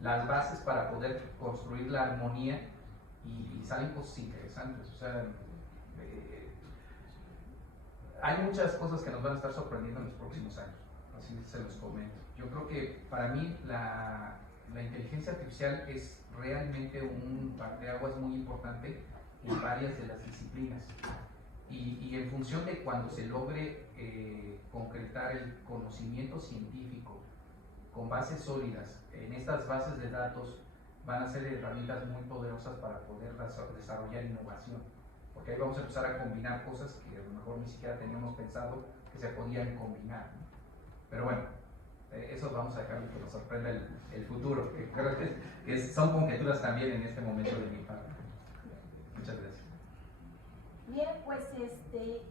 las bases para poder construir la armonía y salen cosas interesantes. O sea, hay muchas cosas que nos van a estar sorprendiendo en los próximos años, así se los comento. Yo creo que para mí la inteligencia artificial es realmente un parteaguas muy importante en varias de las disciplinas. Y en función de cuando se logre concretar el conocimiento científico con bases sólidas, en estas bases de datos van a ser herramientas muy poderosas para poder desarrollar innovación, porque ahí vamos a empezar a combinar cosas que a lo mejor ni siquiera teníamos pensado que se podían combinar, ¿no? Pero bueno, eso vamos a dejarle que nos sorprenda el futuro, que creo que son conjeturas también en este momento de mi parte. Muchas gracias. Bien, pues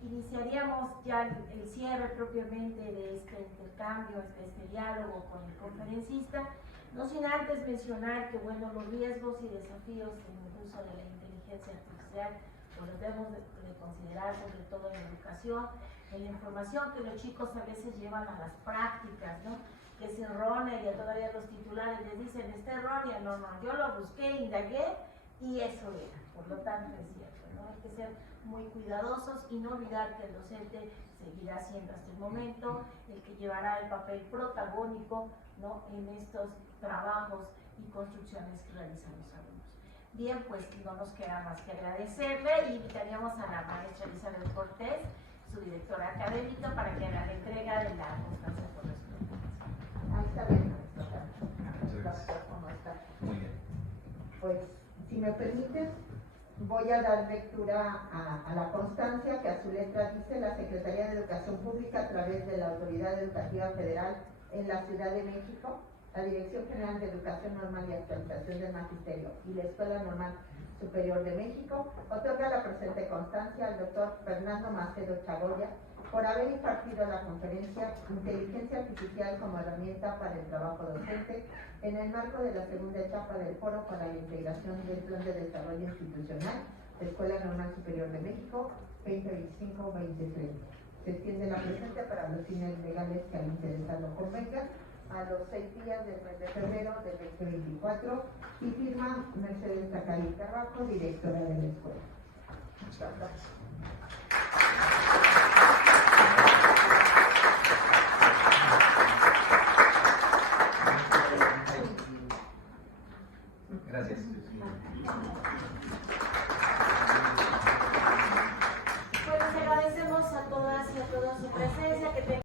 iniciaríamos ya el cierre propiamente de este intercambio, de este diálogo con el conferencista, no sin antes mencionar que bueno, los riesgos y desafíos en el uso de la inteligencia artificial los debemos de considerar, sobre todo en la educación, en la información que los chicos a veces llevan a las prácticas, ¿no? Que es errónea y todavía los titulares les dicen, está errónea, no, yo lo busqué, indagué y eso era, por lo tanto es cierto, ¿no? Hay que ser muy cuidadosos y no olvidar que el docente seguirá siendo hasta el momento el que llevará el papel protagónico, ¿no? En estos trabajos y construcciones que realizan los alumnos. Bien, pues no nos queda más que agradecerle y invitaríamos a la maestra Elizabeth Cortés, su directora académica, para que haga la entrega de la constancia correspondiente. Ahí está bien, Muchas gracias. ¿cómo está? Muy bien. Pues, si me permites, voy a dar lectura a la constancia que a su letra dice la Secretaría de Educación Pública a través de la Autoridad Educativa Federal en la Ciudad de México, la Dirección General de Educación Normal y Actualización del Magisterio y la Escuela Normal Superior de México, otorga la presente constancia al doctor Fernando Macedo Chagoya por haber impartido la conferencia Inteligencia Artificial como herramienta para el trabajo docente en el marco de la segunda etapa del Foro para la Integración del Plan de Desarrollo Institucional de Escuela Normal Superior de México 2025-2030. Se extiende la presente para los fines legales que al interesado convengan a los 6 días del mes de febrero del 2024 y firma Mercedes Zacari Carbajo, directora de la escuela. Muchas gracias.